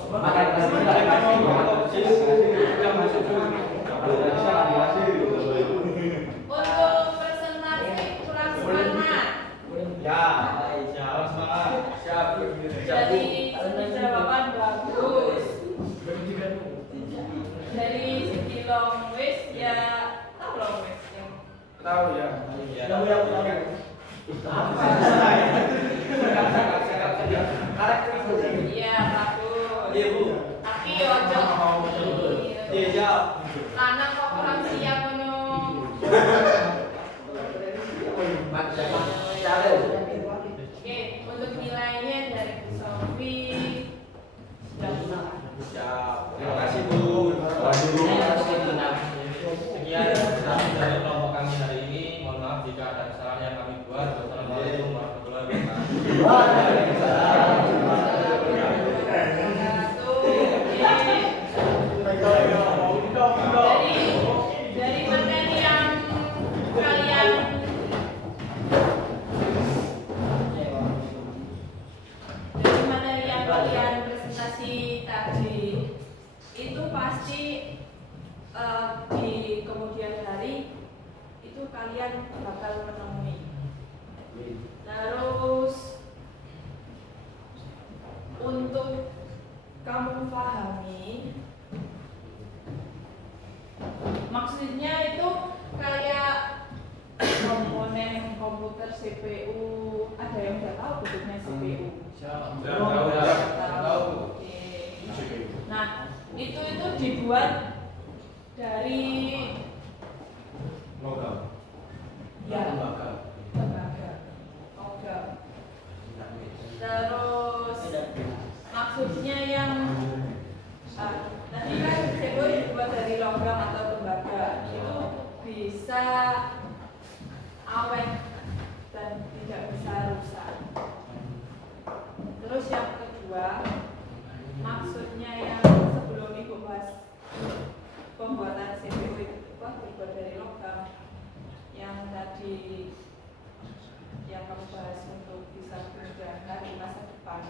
Untuk presentasi kurang semangat. Dari segi jawaban bagus. Dari segi long waist ya tahu long waist yang Tahu ya. iya bagus. Tapi ojo lanang kok orang siap ngono. Oke, untuk nilainya dari Bu Sofi Terima kasih Bu. Sekian presentasi dari kelompok kami hari ini. Mohon maaf jika ada kesalahan yang kami buat. Wassalamualaikum warahmatullahi wabarakatuh. Dari materi yang kalian presentasi tadi itu pasti di kemudian hari itu kalian bakal menemui. Terus untuk kamu pahami, maksudnya itu kayak komponen komputer CPU, ada yang udah tahu bentuknya CPU? Tahu. Oke. Nah, itu dibuat dari Logam. ya lembaga. Logam. Terus maksudnya yang tadi kan CPU dibuat dari logam atau tembaga, itu bisa awet dan tidak bisa rusak. Terus yang kedua, maksudnya yang sebelum ibu bahas pembuatan CPU itu dibuat dari logam, yang tadi yang kamu bahas untuk bisa berjalan di masa depan,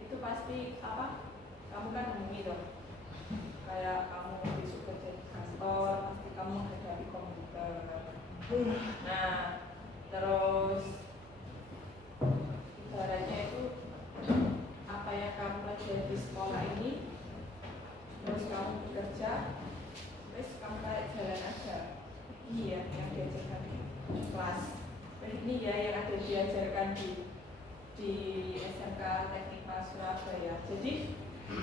itu pasti apa? Kamu kan nemui dong, kayak kamu besok kerja di kantor, pasti kamu menghadapi komputer. Nah, terus ibaratnya itu apa yang kamu pelajari di sekolah ini, terus kamu bekerja, terus kamu kayak jalan aja. Ini ya yang diajarkan di kelas. Ini ya yang ada diajarkan di SMK Teknik Mas Surabaya. Jadi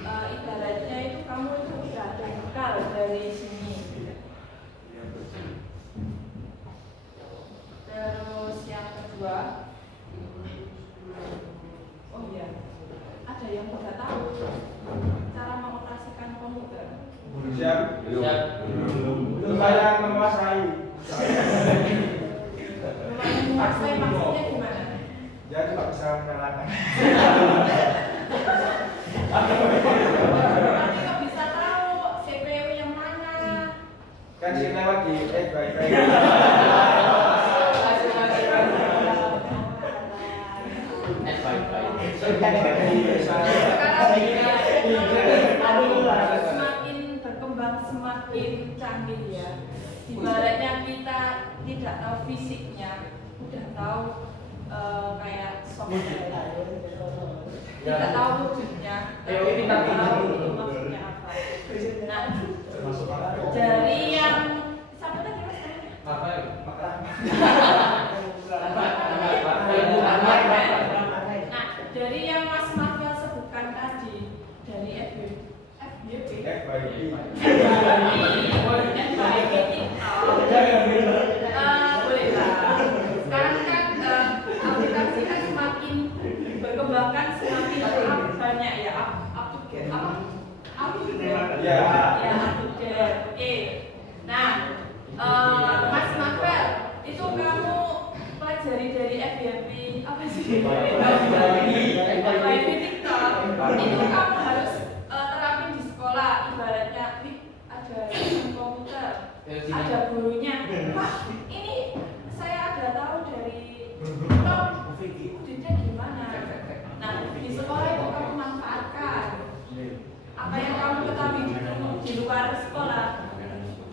ibaratnya itu kamu itu udah ada bekal dari sini. Terus yang kedua, oh iya, ada yang tidak tahu cara mengoperasikan komputer. Siap. Belum saya menguasai. Menguasai maksudnya gimana? Jadi nggak bisa menyalakan. Nanti lagi. Baik. Semakin berkembang semakin canggih ya. Ibaratnya kita tidak tahu fisiknya, udah tahu kayak software. Tidak tahu wujudnya, tidak tahu itu maksudnya apa. Nah, dari yang siapa tadi Nah, dari yang Mas Marvel sebutkan tadi dari FYP boleh lah. Sekarang kan aplikasi kan semakin berkembang kan semakin banyak ya up to date. Nah, Mas Marvel itu kamu pelajari dari FYP apa sih? FYP TikTok itu kamu harus terapin di sekolah. Ibaratnya ada sistem komputer, ada gurunya. Pak, ini saya ada tahu dari TikTok, auditnya gimana? Nah, di sekolah itu kamu manfaatkan apa yang kamu ketahui di luar sekolah,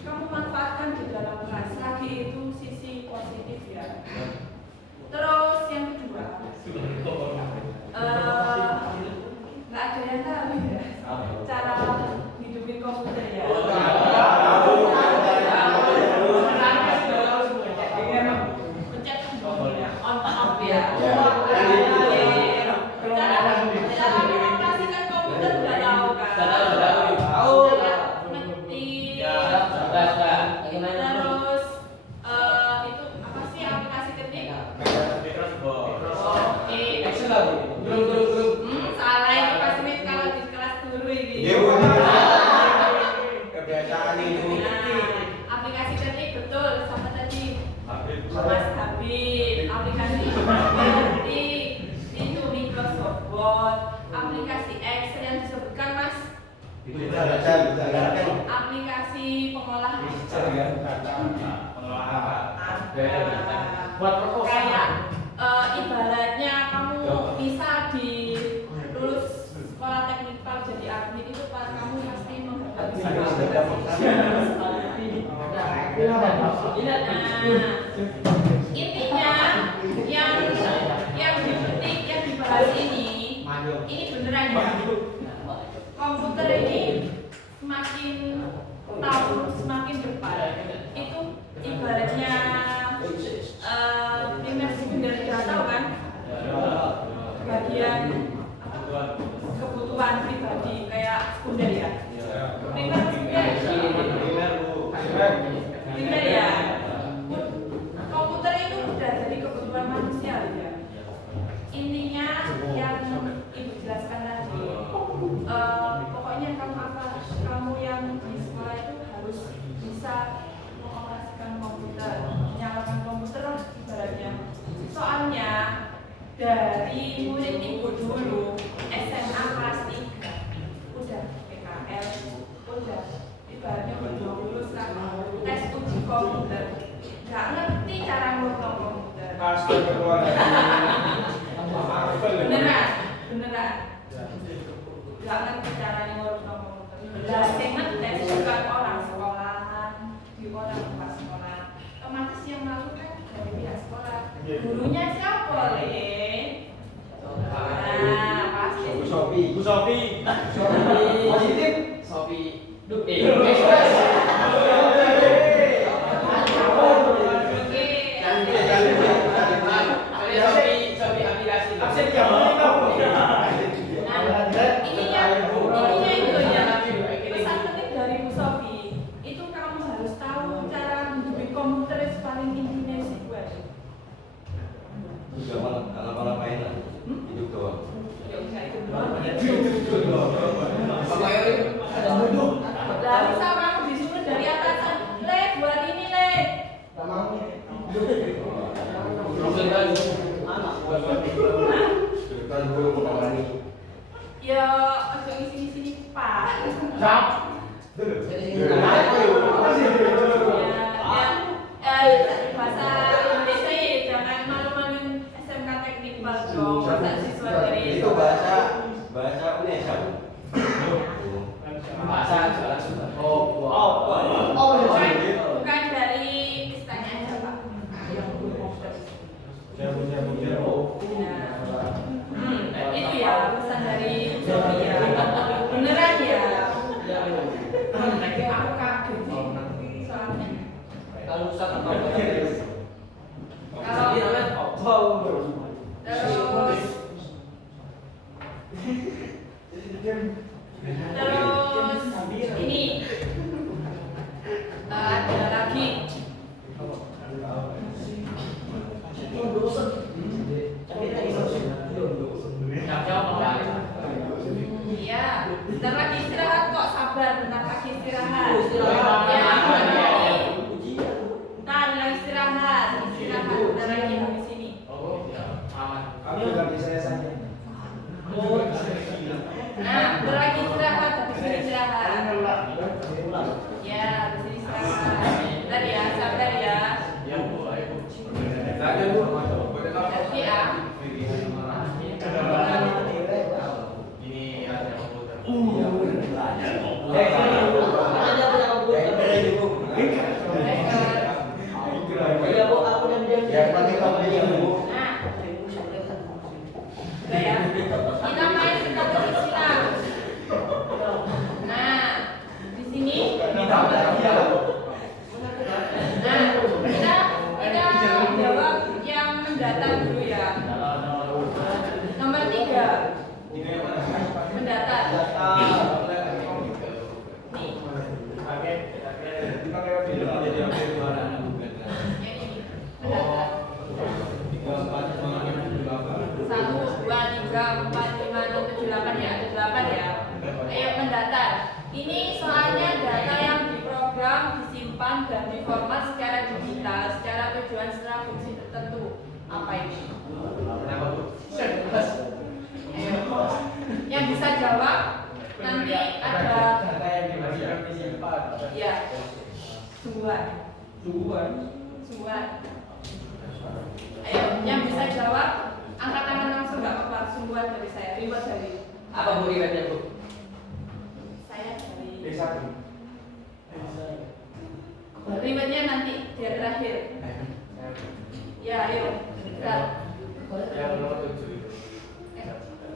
kamu manfaatkan di dalam kelas. Lagi itu sisi positif ya. Terus yang kedua, nggak ada yang tahu ya cara hidupin komputer ya. Pencet tombolnya on off ya. Cara mengoperasikan komputer udah tahu kan? Terus itu apa sih aplikasi ketik? Salah ini pasti kalau di kelas dulu ini. Kebiasaan itu. Aplikasi ketik betul sama tadi Mas Habib. Aplikasi ketik itu Microsoft Word, aplikasi Excel yang disebutkan Mas. Aplikasi pengolahan. Kayak ibaratnya kamu bisa di lulus sekolah teknikal jadi admin itu kamu pasti menghadapi intinya yang dipetik yang dibahas ini beneran ya. Komputer ini semakin tahun semakin depan itu ibaratnya primer sekunder tidak tahu kan bagian kebutuhan pribadi kayak sekunder ya. Primer ya. Komputer itu udah jadi kebutuhan manusia ya. Intinya yang ibu jelaskan tadi, pokoknya kamu yang di sekolah itu harus bisa mengoperasikan komputer, menyalakan komputer lah ibaratnya. Soalnya dari murid ibu dulu SMA kelas 3 udah PKL, udah ibaratnya belum lulus kan tes uji komputer, nggak ngerti cara ngomong komputer. Beneran nggak ngerti caranya ngurus komputer. Lah sing ngetes bukan orang sekolahan, di orang pas sekolah. Otomatis yang malu kan dari pihak sekolah. Gurunya siapa le? Nah, pasti Bu Sofi. Positif. Sofi. Pesan penting dari Bu Sofi itu kamu harus tahu cara hidupin komputer paling intinya sih gue. Ngapain lah? Hidup doang. Ya enggak itu doang. Lah bisa kamu disuruh dari atasan, le buat ini le. Kan dulu kawan ini. Ya, ojo sini Pak. Siap. Ya, bahasa jualan sudah. Bukan dari listanya aja Pak. Itu ya pesan dari Sofi ya. Beneran ya. Aku kaget sih soalnya. Kalau sangat Terus ini ada lagi iya, bentar lagi istirahat kok, sabar, bentar lagi istirahat. Ya, bentar lagi istirahat, bentar lagi habis ini. Kami udah bisa saja. Nah, bentar lagi istirahat, habis ini istirahat. Ya, habis ini istirahat. Bentar ya, sabar ya. Lanjut Bu. Jadi ya. Ini ada komputer. Iya Bu, aku dan dia. Yang penting komputer Bu. Nah, udah ya. Kita main teka-teki silang. Nah, di sini. Nah, kita jawab yang mendatar dulu ya. Nomor 3. Mendatar. Nih. Yang ini. Mendatar. 1, 2, 3, 4, 5, 6, 7, 8 ya. Ada 8 ya. Ayo mendatar. Ini soalnya data yang diprogram, disimpan dan diformat secara digital, secara tujuan secara fungsi tertentu. Apa ini? Ayo. Yang bisa jawab nanti ada Data yang dimasukkan disimpan. ya sungguhan. Sungguhan. Ayo, yang bisa jawab angkat tangan langsung nggak apa-apa. Sungguhan dari saya. Reward dari Apa Bu riwayatnya Bu? saya dari. D1. Rewardnya nanti dia terakhir. Ya, ayo. Bentar. Yang nomor 7.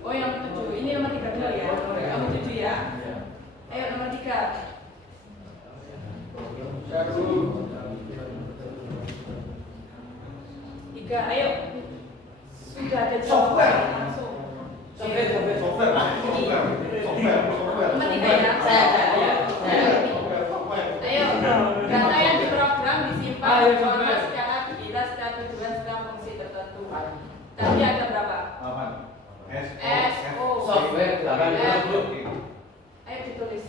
Oh yang 7, ini nomor 3 dulu ya. Kamu 7 ya. Ayo nomor 3. Tiga, ayo. Sudah ada jawaban langsung. Nomor 3 ya. Saya. Ayo. Data yang diprogram disimpan diformat secara digital secara tujuan secara fungsi tertentu. Tadi ada berapa? 8. S O. Software 8. Ayo ditulis.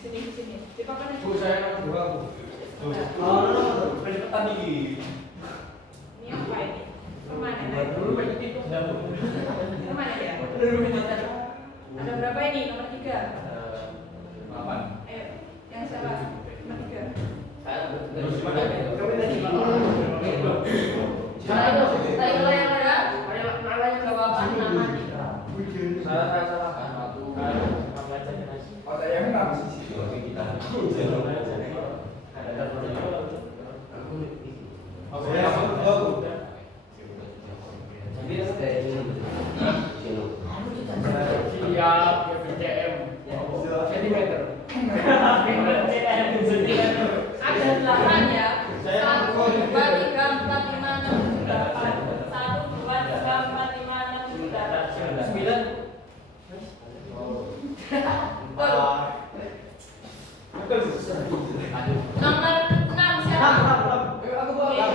Di sini. Di papan aja. Bu, saya nomor 2 Bu. Ini apa ini? Kemana ya? Kemana ya? Ada berapa ini? Nomor 3. 8. Ayo, yang siapa? Nomor 3. Jawaban nama nih. Salah. Otak yang kenapa sih? Siap, BCM. Sentimeter. Ada 8 ya. 1, 2, 3, 4, 5, 6, 7, 8. 1, 2, 3, 4, 5, 6, 7, 8. 9. Nomor 6 siapa? Aku bawa.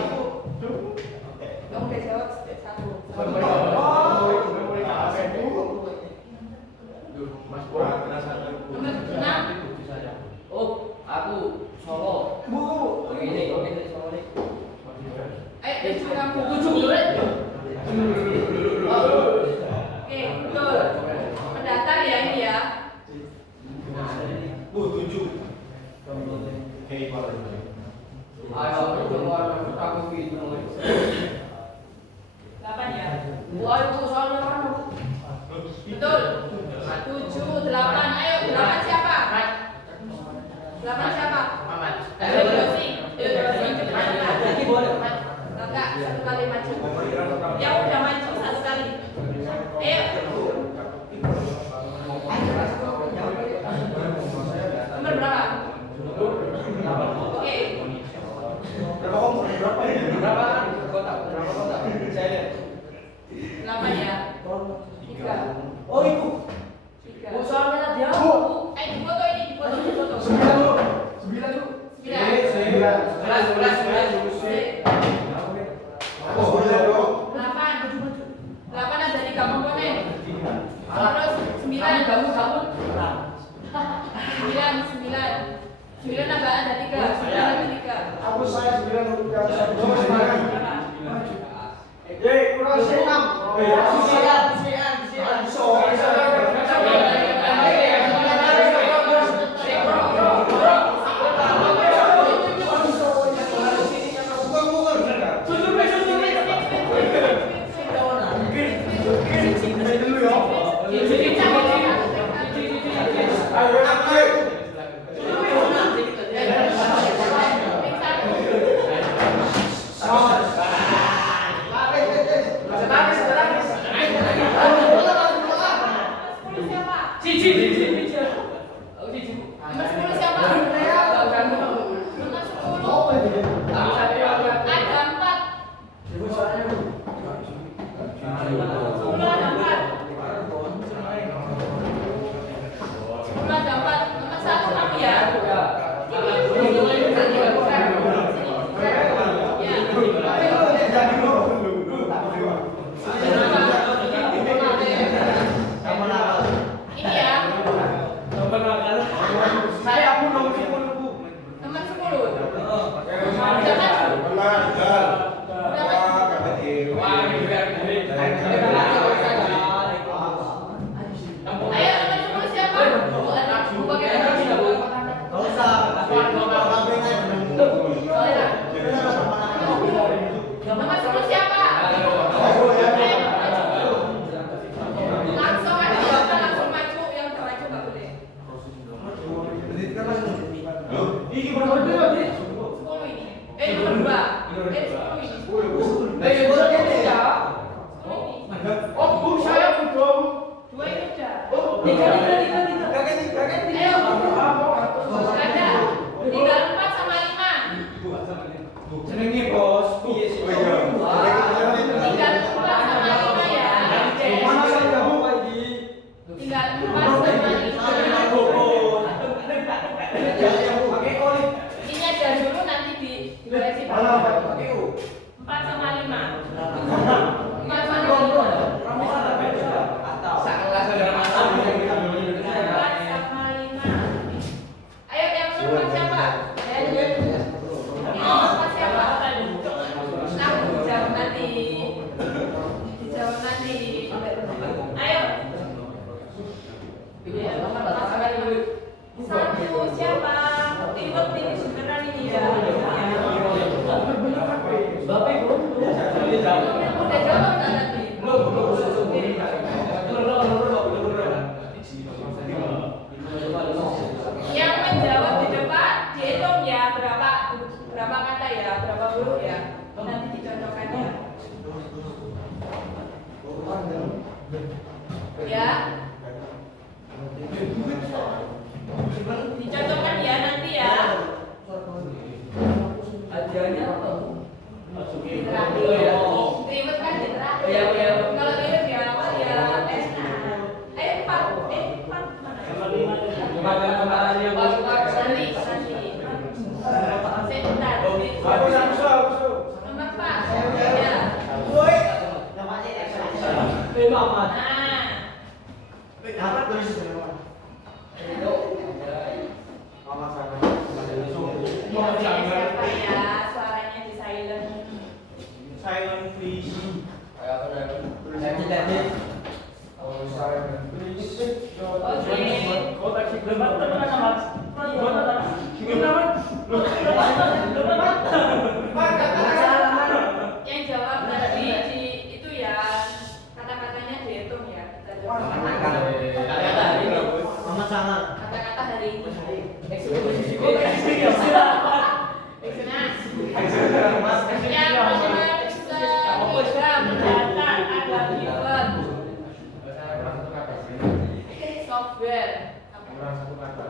Kamu udah jawab 1. Nomor 6. Oh, aku Solo. Ini Solo nih. Ayo, 7 kamu. 7 Oke, betul. Mendatar ya ini ya. 7. Ayo, aku gitu. 8 ya. Wah, itu soalnya mana? Betul. 7, 8. Sembilan tambah ada 3. Aku saya 9 rupiah satu semangat.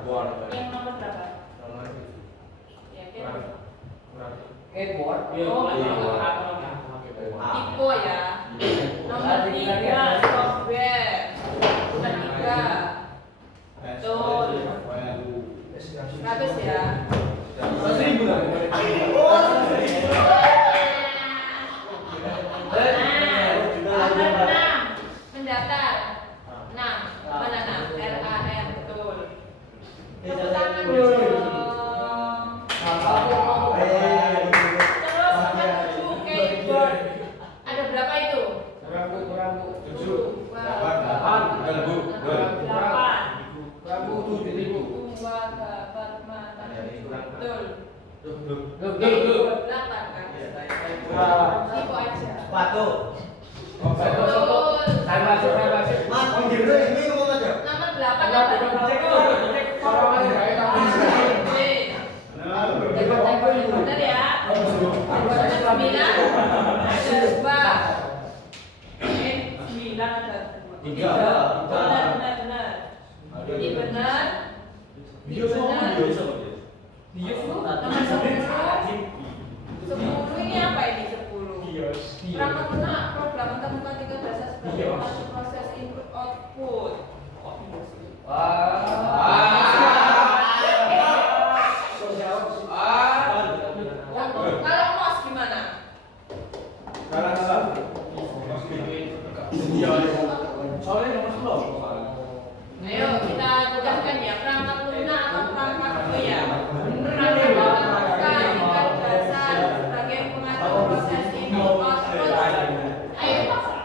Kurang 6 mana 6 RAN Delapan kan? Ibu aja. Sepatu. Betul. Saya masuk. Mas, ini ngomong aja. Nomor 8 apa? Benar ya? Nomor 9 ada 2. 9 ada 2. Tiga. Benar. Ini benar. Ini benar. Nomor 10 ini apa ini 10? Perangkat lunak program antarmuka 3 dasar sebagai proses input output. Kalau mos gimana? Ayo kita tugaskan ya, perangkat lunak atau perangkat ya? Perangkat antarmuka 3 dasar sebagai pengatur proses input output. Ayo paksa.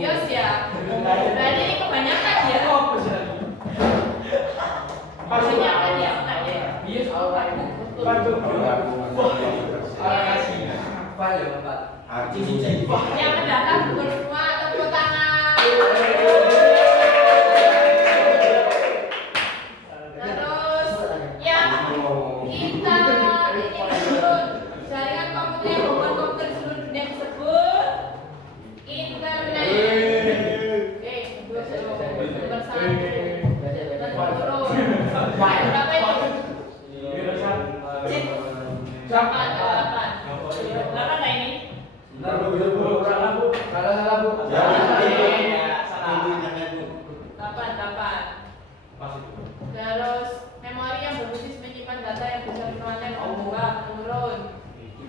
Yes ya. Berarti ini kebanyakan ya. Kebanyakan ya tadi. Yang mendatang pukul semua tepuk tangan. Terus yang kita ini turun jaringan komputer yang membuat komputer di seluruh dunia disebut internet. Bersatu. Turun. Berapa itu? 8 lah ini. Terus memori yang berfungsi menyimpan data yang bisa diperoleh turun.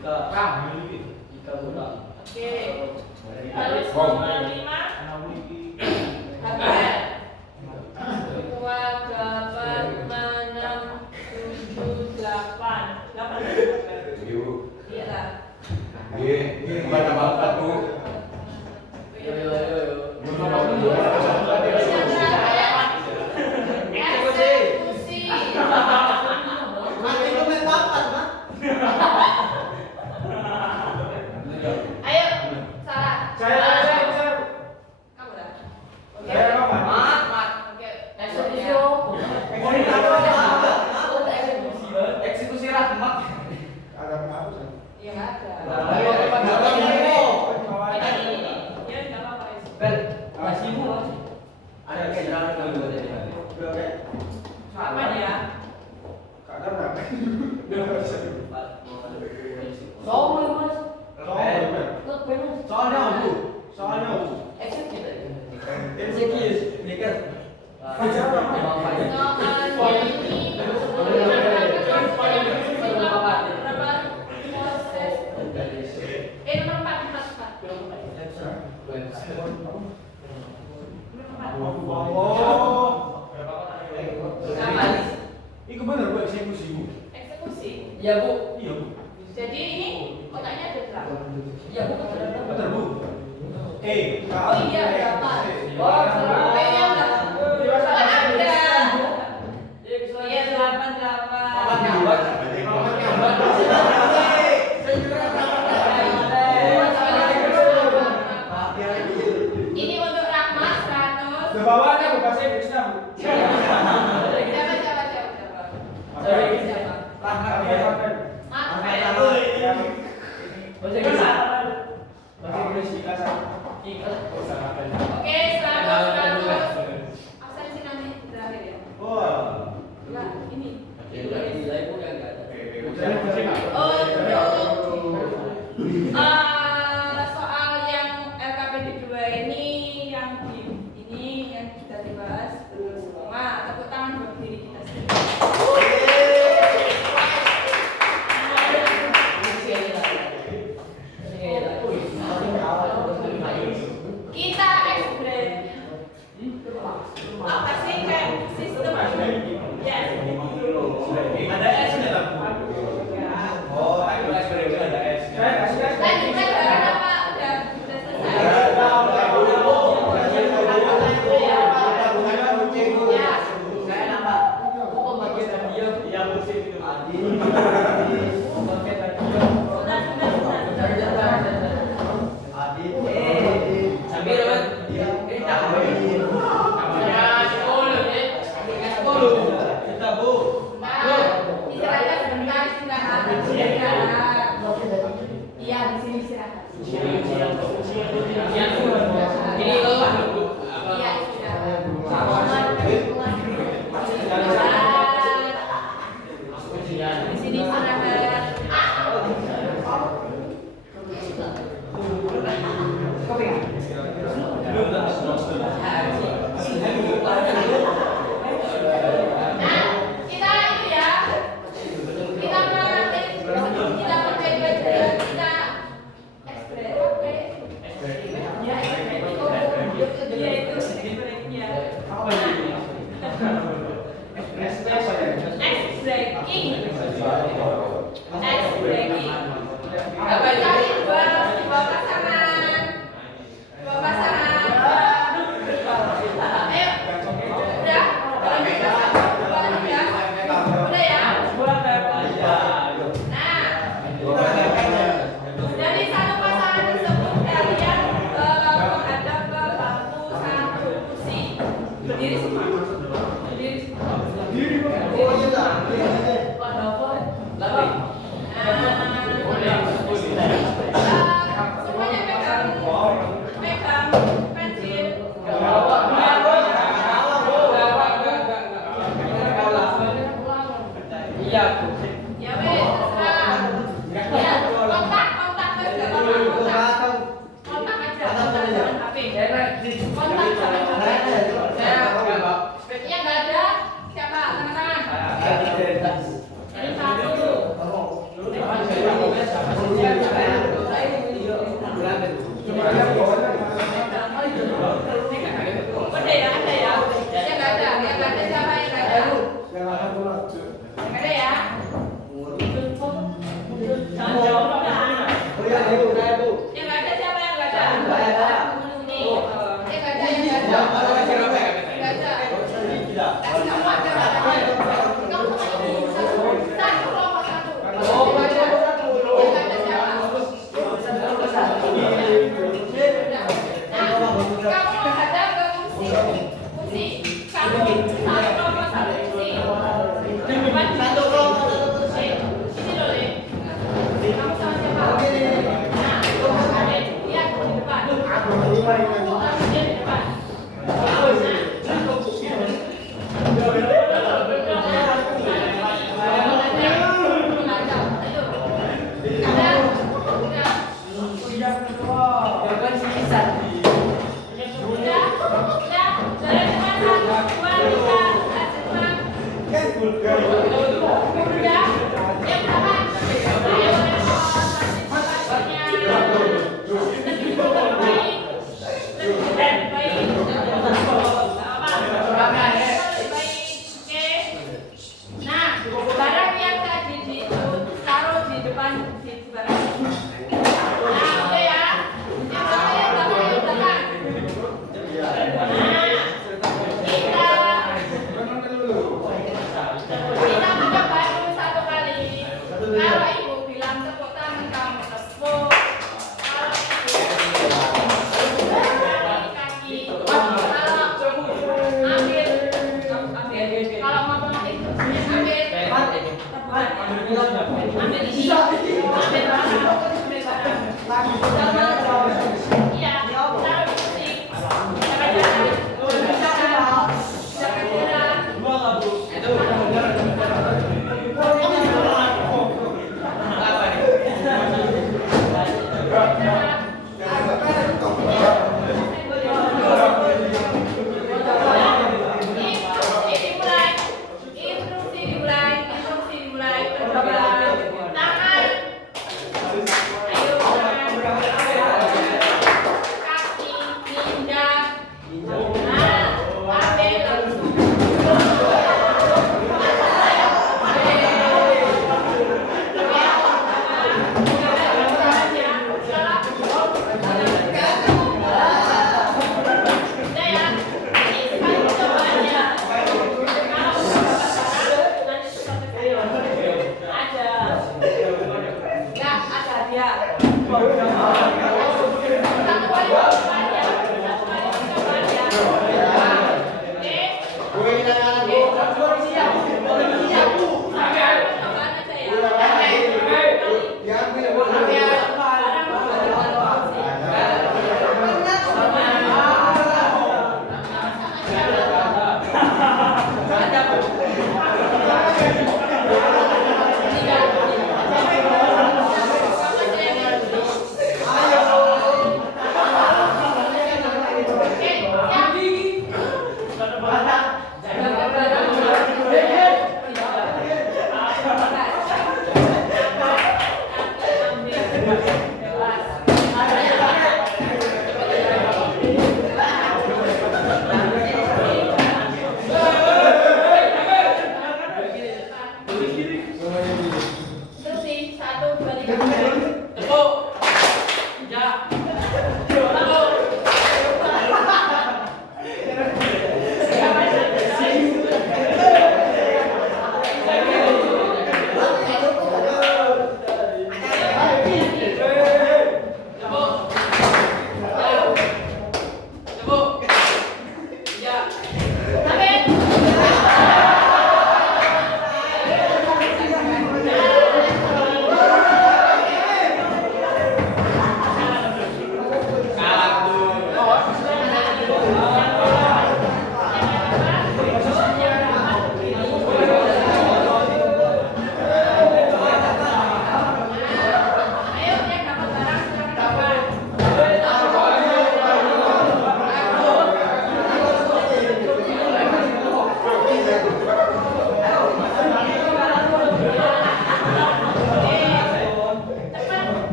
Oke. Terus nomor 5 hardware. 2, 8, 6, 7, 8. 8. Iya lah. Gimana bapak tuh? Eksekusi. Ayo, Sarah. Kamu lah. Oke. Eksekusi rahmat. Iya ada. Ya enggak apa-apa. Apa ya? Eksekusi. Iya bu. Jadi ini otaknya ada berapa? Iya bu. Oh iya berapa? Oh surveinya enggak ada. Iya 88. Ini untuk Rahmat 100. Bawahnya bukan saya Krishna. Oke, 100. Absensi nanti terakhir ya. Lah, ini. Soal yang LKPD 2 ini yang sudah dibahas belum semua. Tepuk tangan buat diri kita sendiri. Kita ekspresi Berdiri semua. Berdiri semua. Pada apa? Lari. Semuanya pegang pensil. Iya. Ya wes, terserah. Ya, kontak wes gak apa-apa. Kontak aja, jangan HP. Kontak jangan HP. Yang nggak ada siapa? Tangan. Ini satu. Ada ya, ada ya. Yang nggak ada siapa yang nggak ada? Yang ada ya. Jangan jawab. Yang nggak ada siapa yang nggak ada? Nih. Yang nggak ada. Nggak ada. Tapi kamu ada. Kamu sama ini satu kelompok satu. Yang nggak ada siapa? Nah, kamu ada ke kursi. Kamu satu kelompok satu kursi. Satu kelompok satu kursi. Sini loh, Le. Kamu sama siapa? Nah, lihat di depan. Dia di depan. Nah, barang yang tadi taruh di depan di barang. Nah, oke ya. Yang mana yang belakang? Kita buka baju satu kali. Kalau ibu bilang tepuk tangan kamu tepuk. Kalau kaki. Kalau mau pakai ambil. Ambil ini. Ambil barang. Iya. Taruh di kursi. Jangan jalan. Jangan jalan. Instruksi dimulai. Tangan. Ayo kaki, pinggang. Nah, ambil langsung. Ada dia. Satu kali.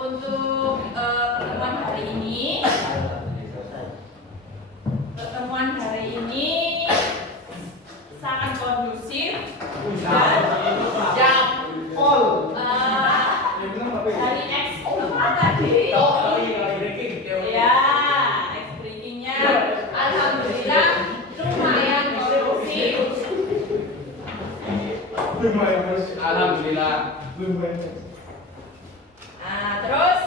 untuk pertemuan hari ini sangat kondusif dan hari X apa tadi? Ya, X breakingnya alhamdulillah lumayan kondusif. Alhamdulillah. Nah, terus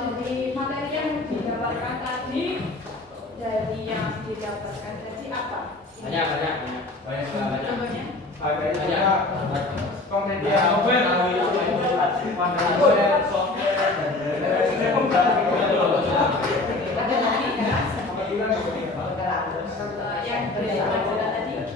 dari materi yang didapatkan tadi, dari yang didapatkan tadi apa? Banyak. Contohnya? Ada lagi kan? Yang pelajaran tadi? Ya.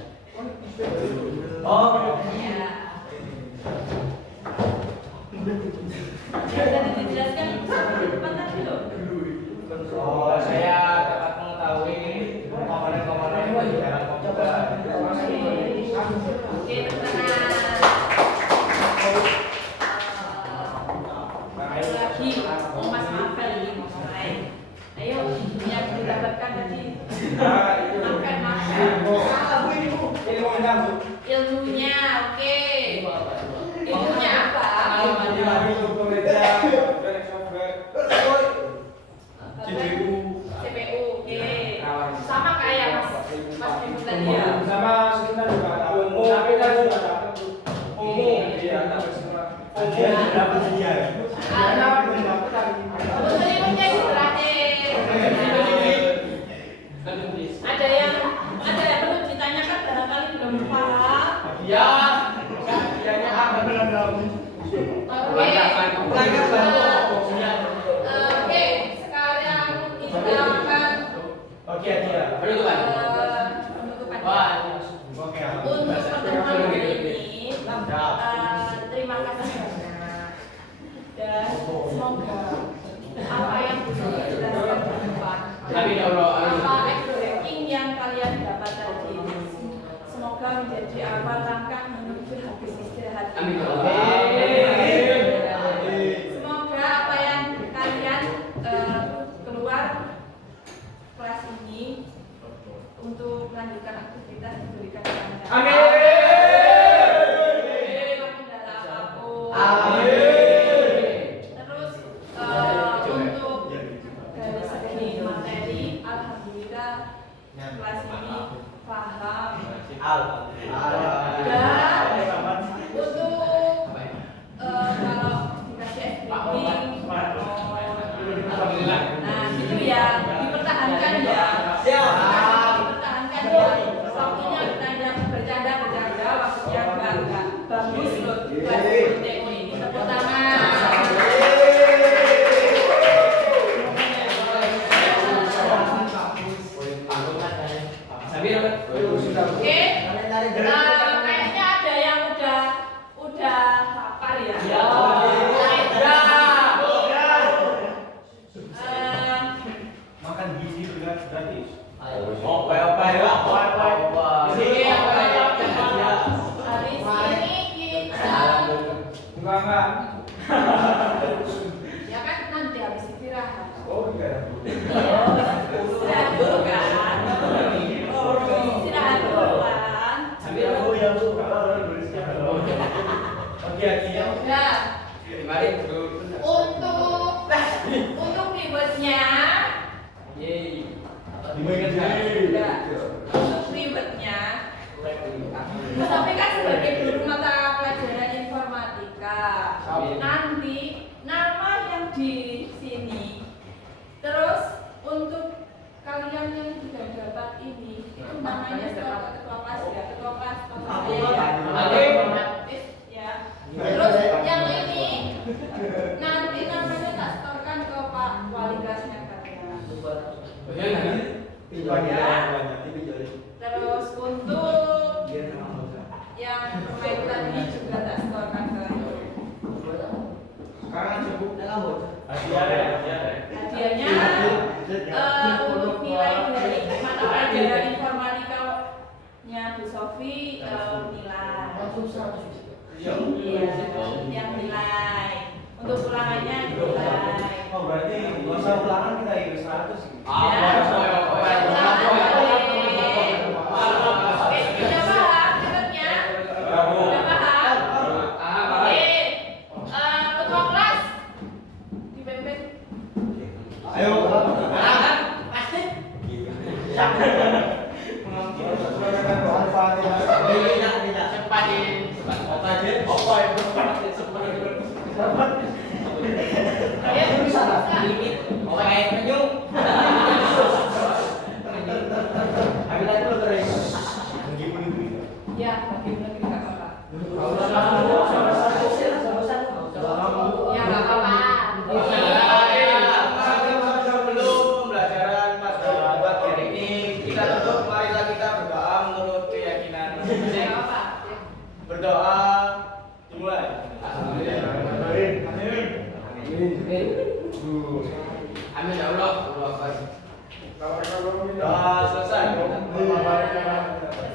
Yang tadi dijelaskan apa tadi loh? Saya dapat mengetahui komponen-komponen di dalam komputer. Oke, tenang. Ayo lagi, Mas Mafel ini mulai. Ayo, yang didapatkan tadi. Makan. Ilmunya, oke. Ilmunya apa? CPU, oke. Sama kayak Mas Bimo tadi ya. Untuk ilmunya itu terakhir. Ada yang perlu ditanyakan barangkali belum paham. Ya. Oke, sekarang kita akan penutupan. Untuk pertemuan hari ini, terima kasih banyak dan semoga apa yang bisa dijelaskan ke depan, apa extracting yang kalian dapat tadi, semoga menjadi awal langkah menuju habis istirahat. Semoga apa yang kalian keluar kelas ini untuk melanjutkan aktivitas diberikan kelancaran. Amin. Terus untuk dari segi materi, alhamdulillah kelas ini paham. Dan untuk kalau dikasih explaining, nah itu ya dipertahankan ya. Dipertahankan ya. Waktunya kita bercanda, waktunya enggak bagus loh. Kelas TO ini tepuk tangan. Oke, kayaknya ada yang udah hafal ya. Makan gizi juga gratis. Habis ini kita ya kan nanti habis istirahat. Istirahat dulu kan. Istirahat dulu kan. Ya udah. Untuk ribetnya, untuk ribetnya, tapi kan sebagai guru mata pelajaran informatika, nanti nama yang di sini, terus untuk kalian yang sudah dapat ini, itu namanya setelah ketua kelas ya, ketua kelas ya. Terus yang ini nanti namanya tak setorkan ke Pak Wali kelasnya kalian. Terus untuk yang pemain tadi juga tak setorkan ke hadiahnya untuk nilai dari mata pelajaran informatikanya Bu Sofi nilai. Iya, yang nilai. Untuk ulangannya dimulai. Oh berarti nggak usah ulangan kita ikut 100 gitu. Ya. Oke, udah paham cepatnya? Udah paham? Oke. Ketua kelas dipimpin. Ayo. Pasti. Ayo, bisa. Ya, bagaimana tidak apa-apa. Ya, nggak apa-apa. Sebelum pembelajaran pada debat hari ini, kita tutup. Marilah kita berdoa menurut keyakinan masing-masing. Nggak apa-apa. Berdoa dimulai. Amin ya Allah. Doa selesai.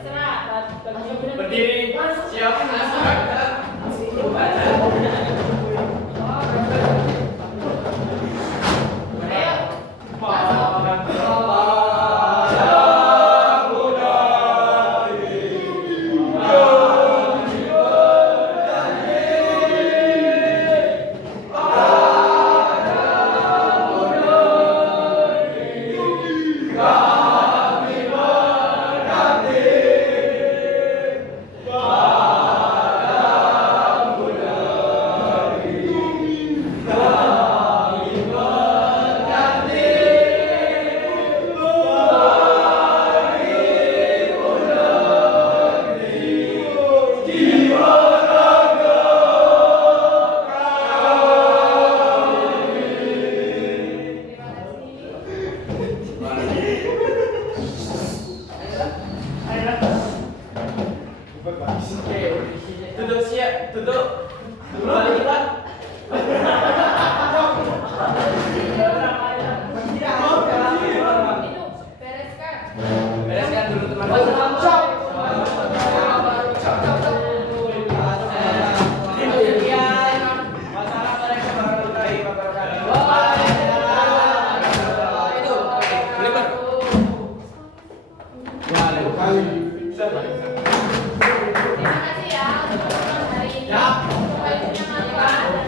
Terserah. Berdiri. Siap. Ayo. Duduk siap. Duduk. Kembali kita. Itu bereskan. Bereskan dulu teman-teman. Terima kasih ya untuk pertemuan hari ini. Supaya punya manfaat.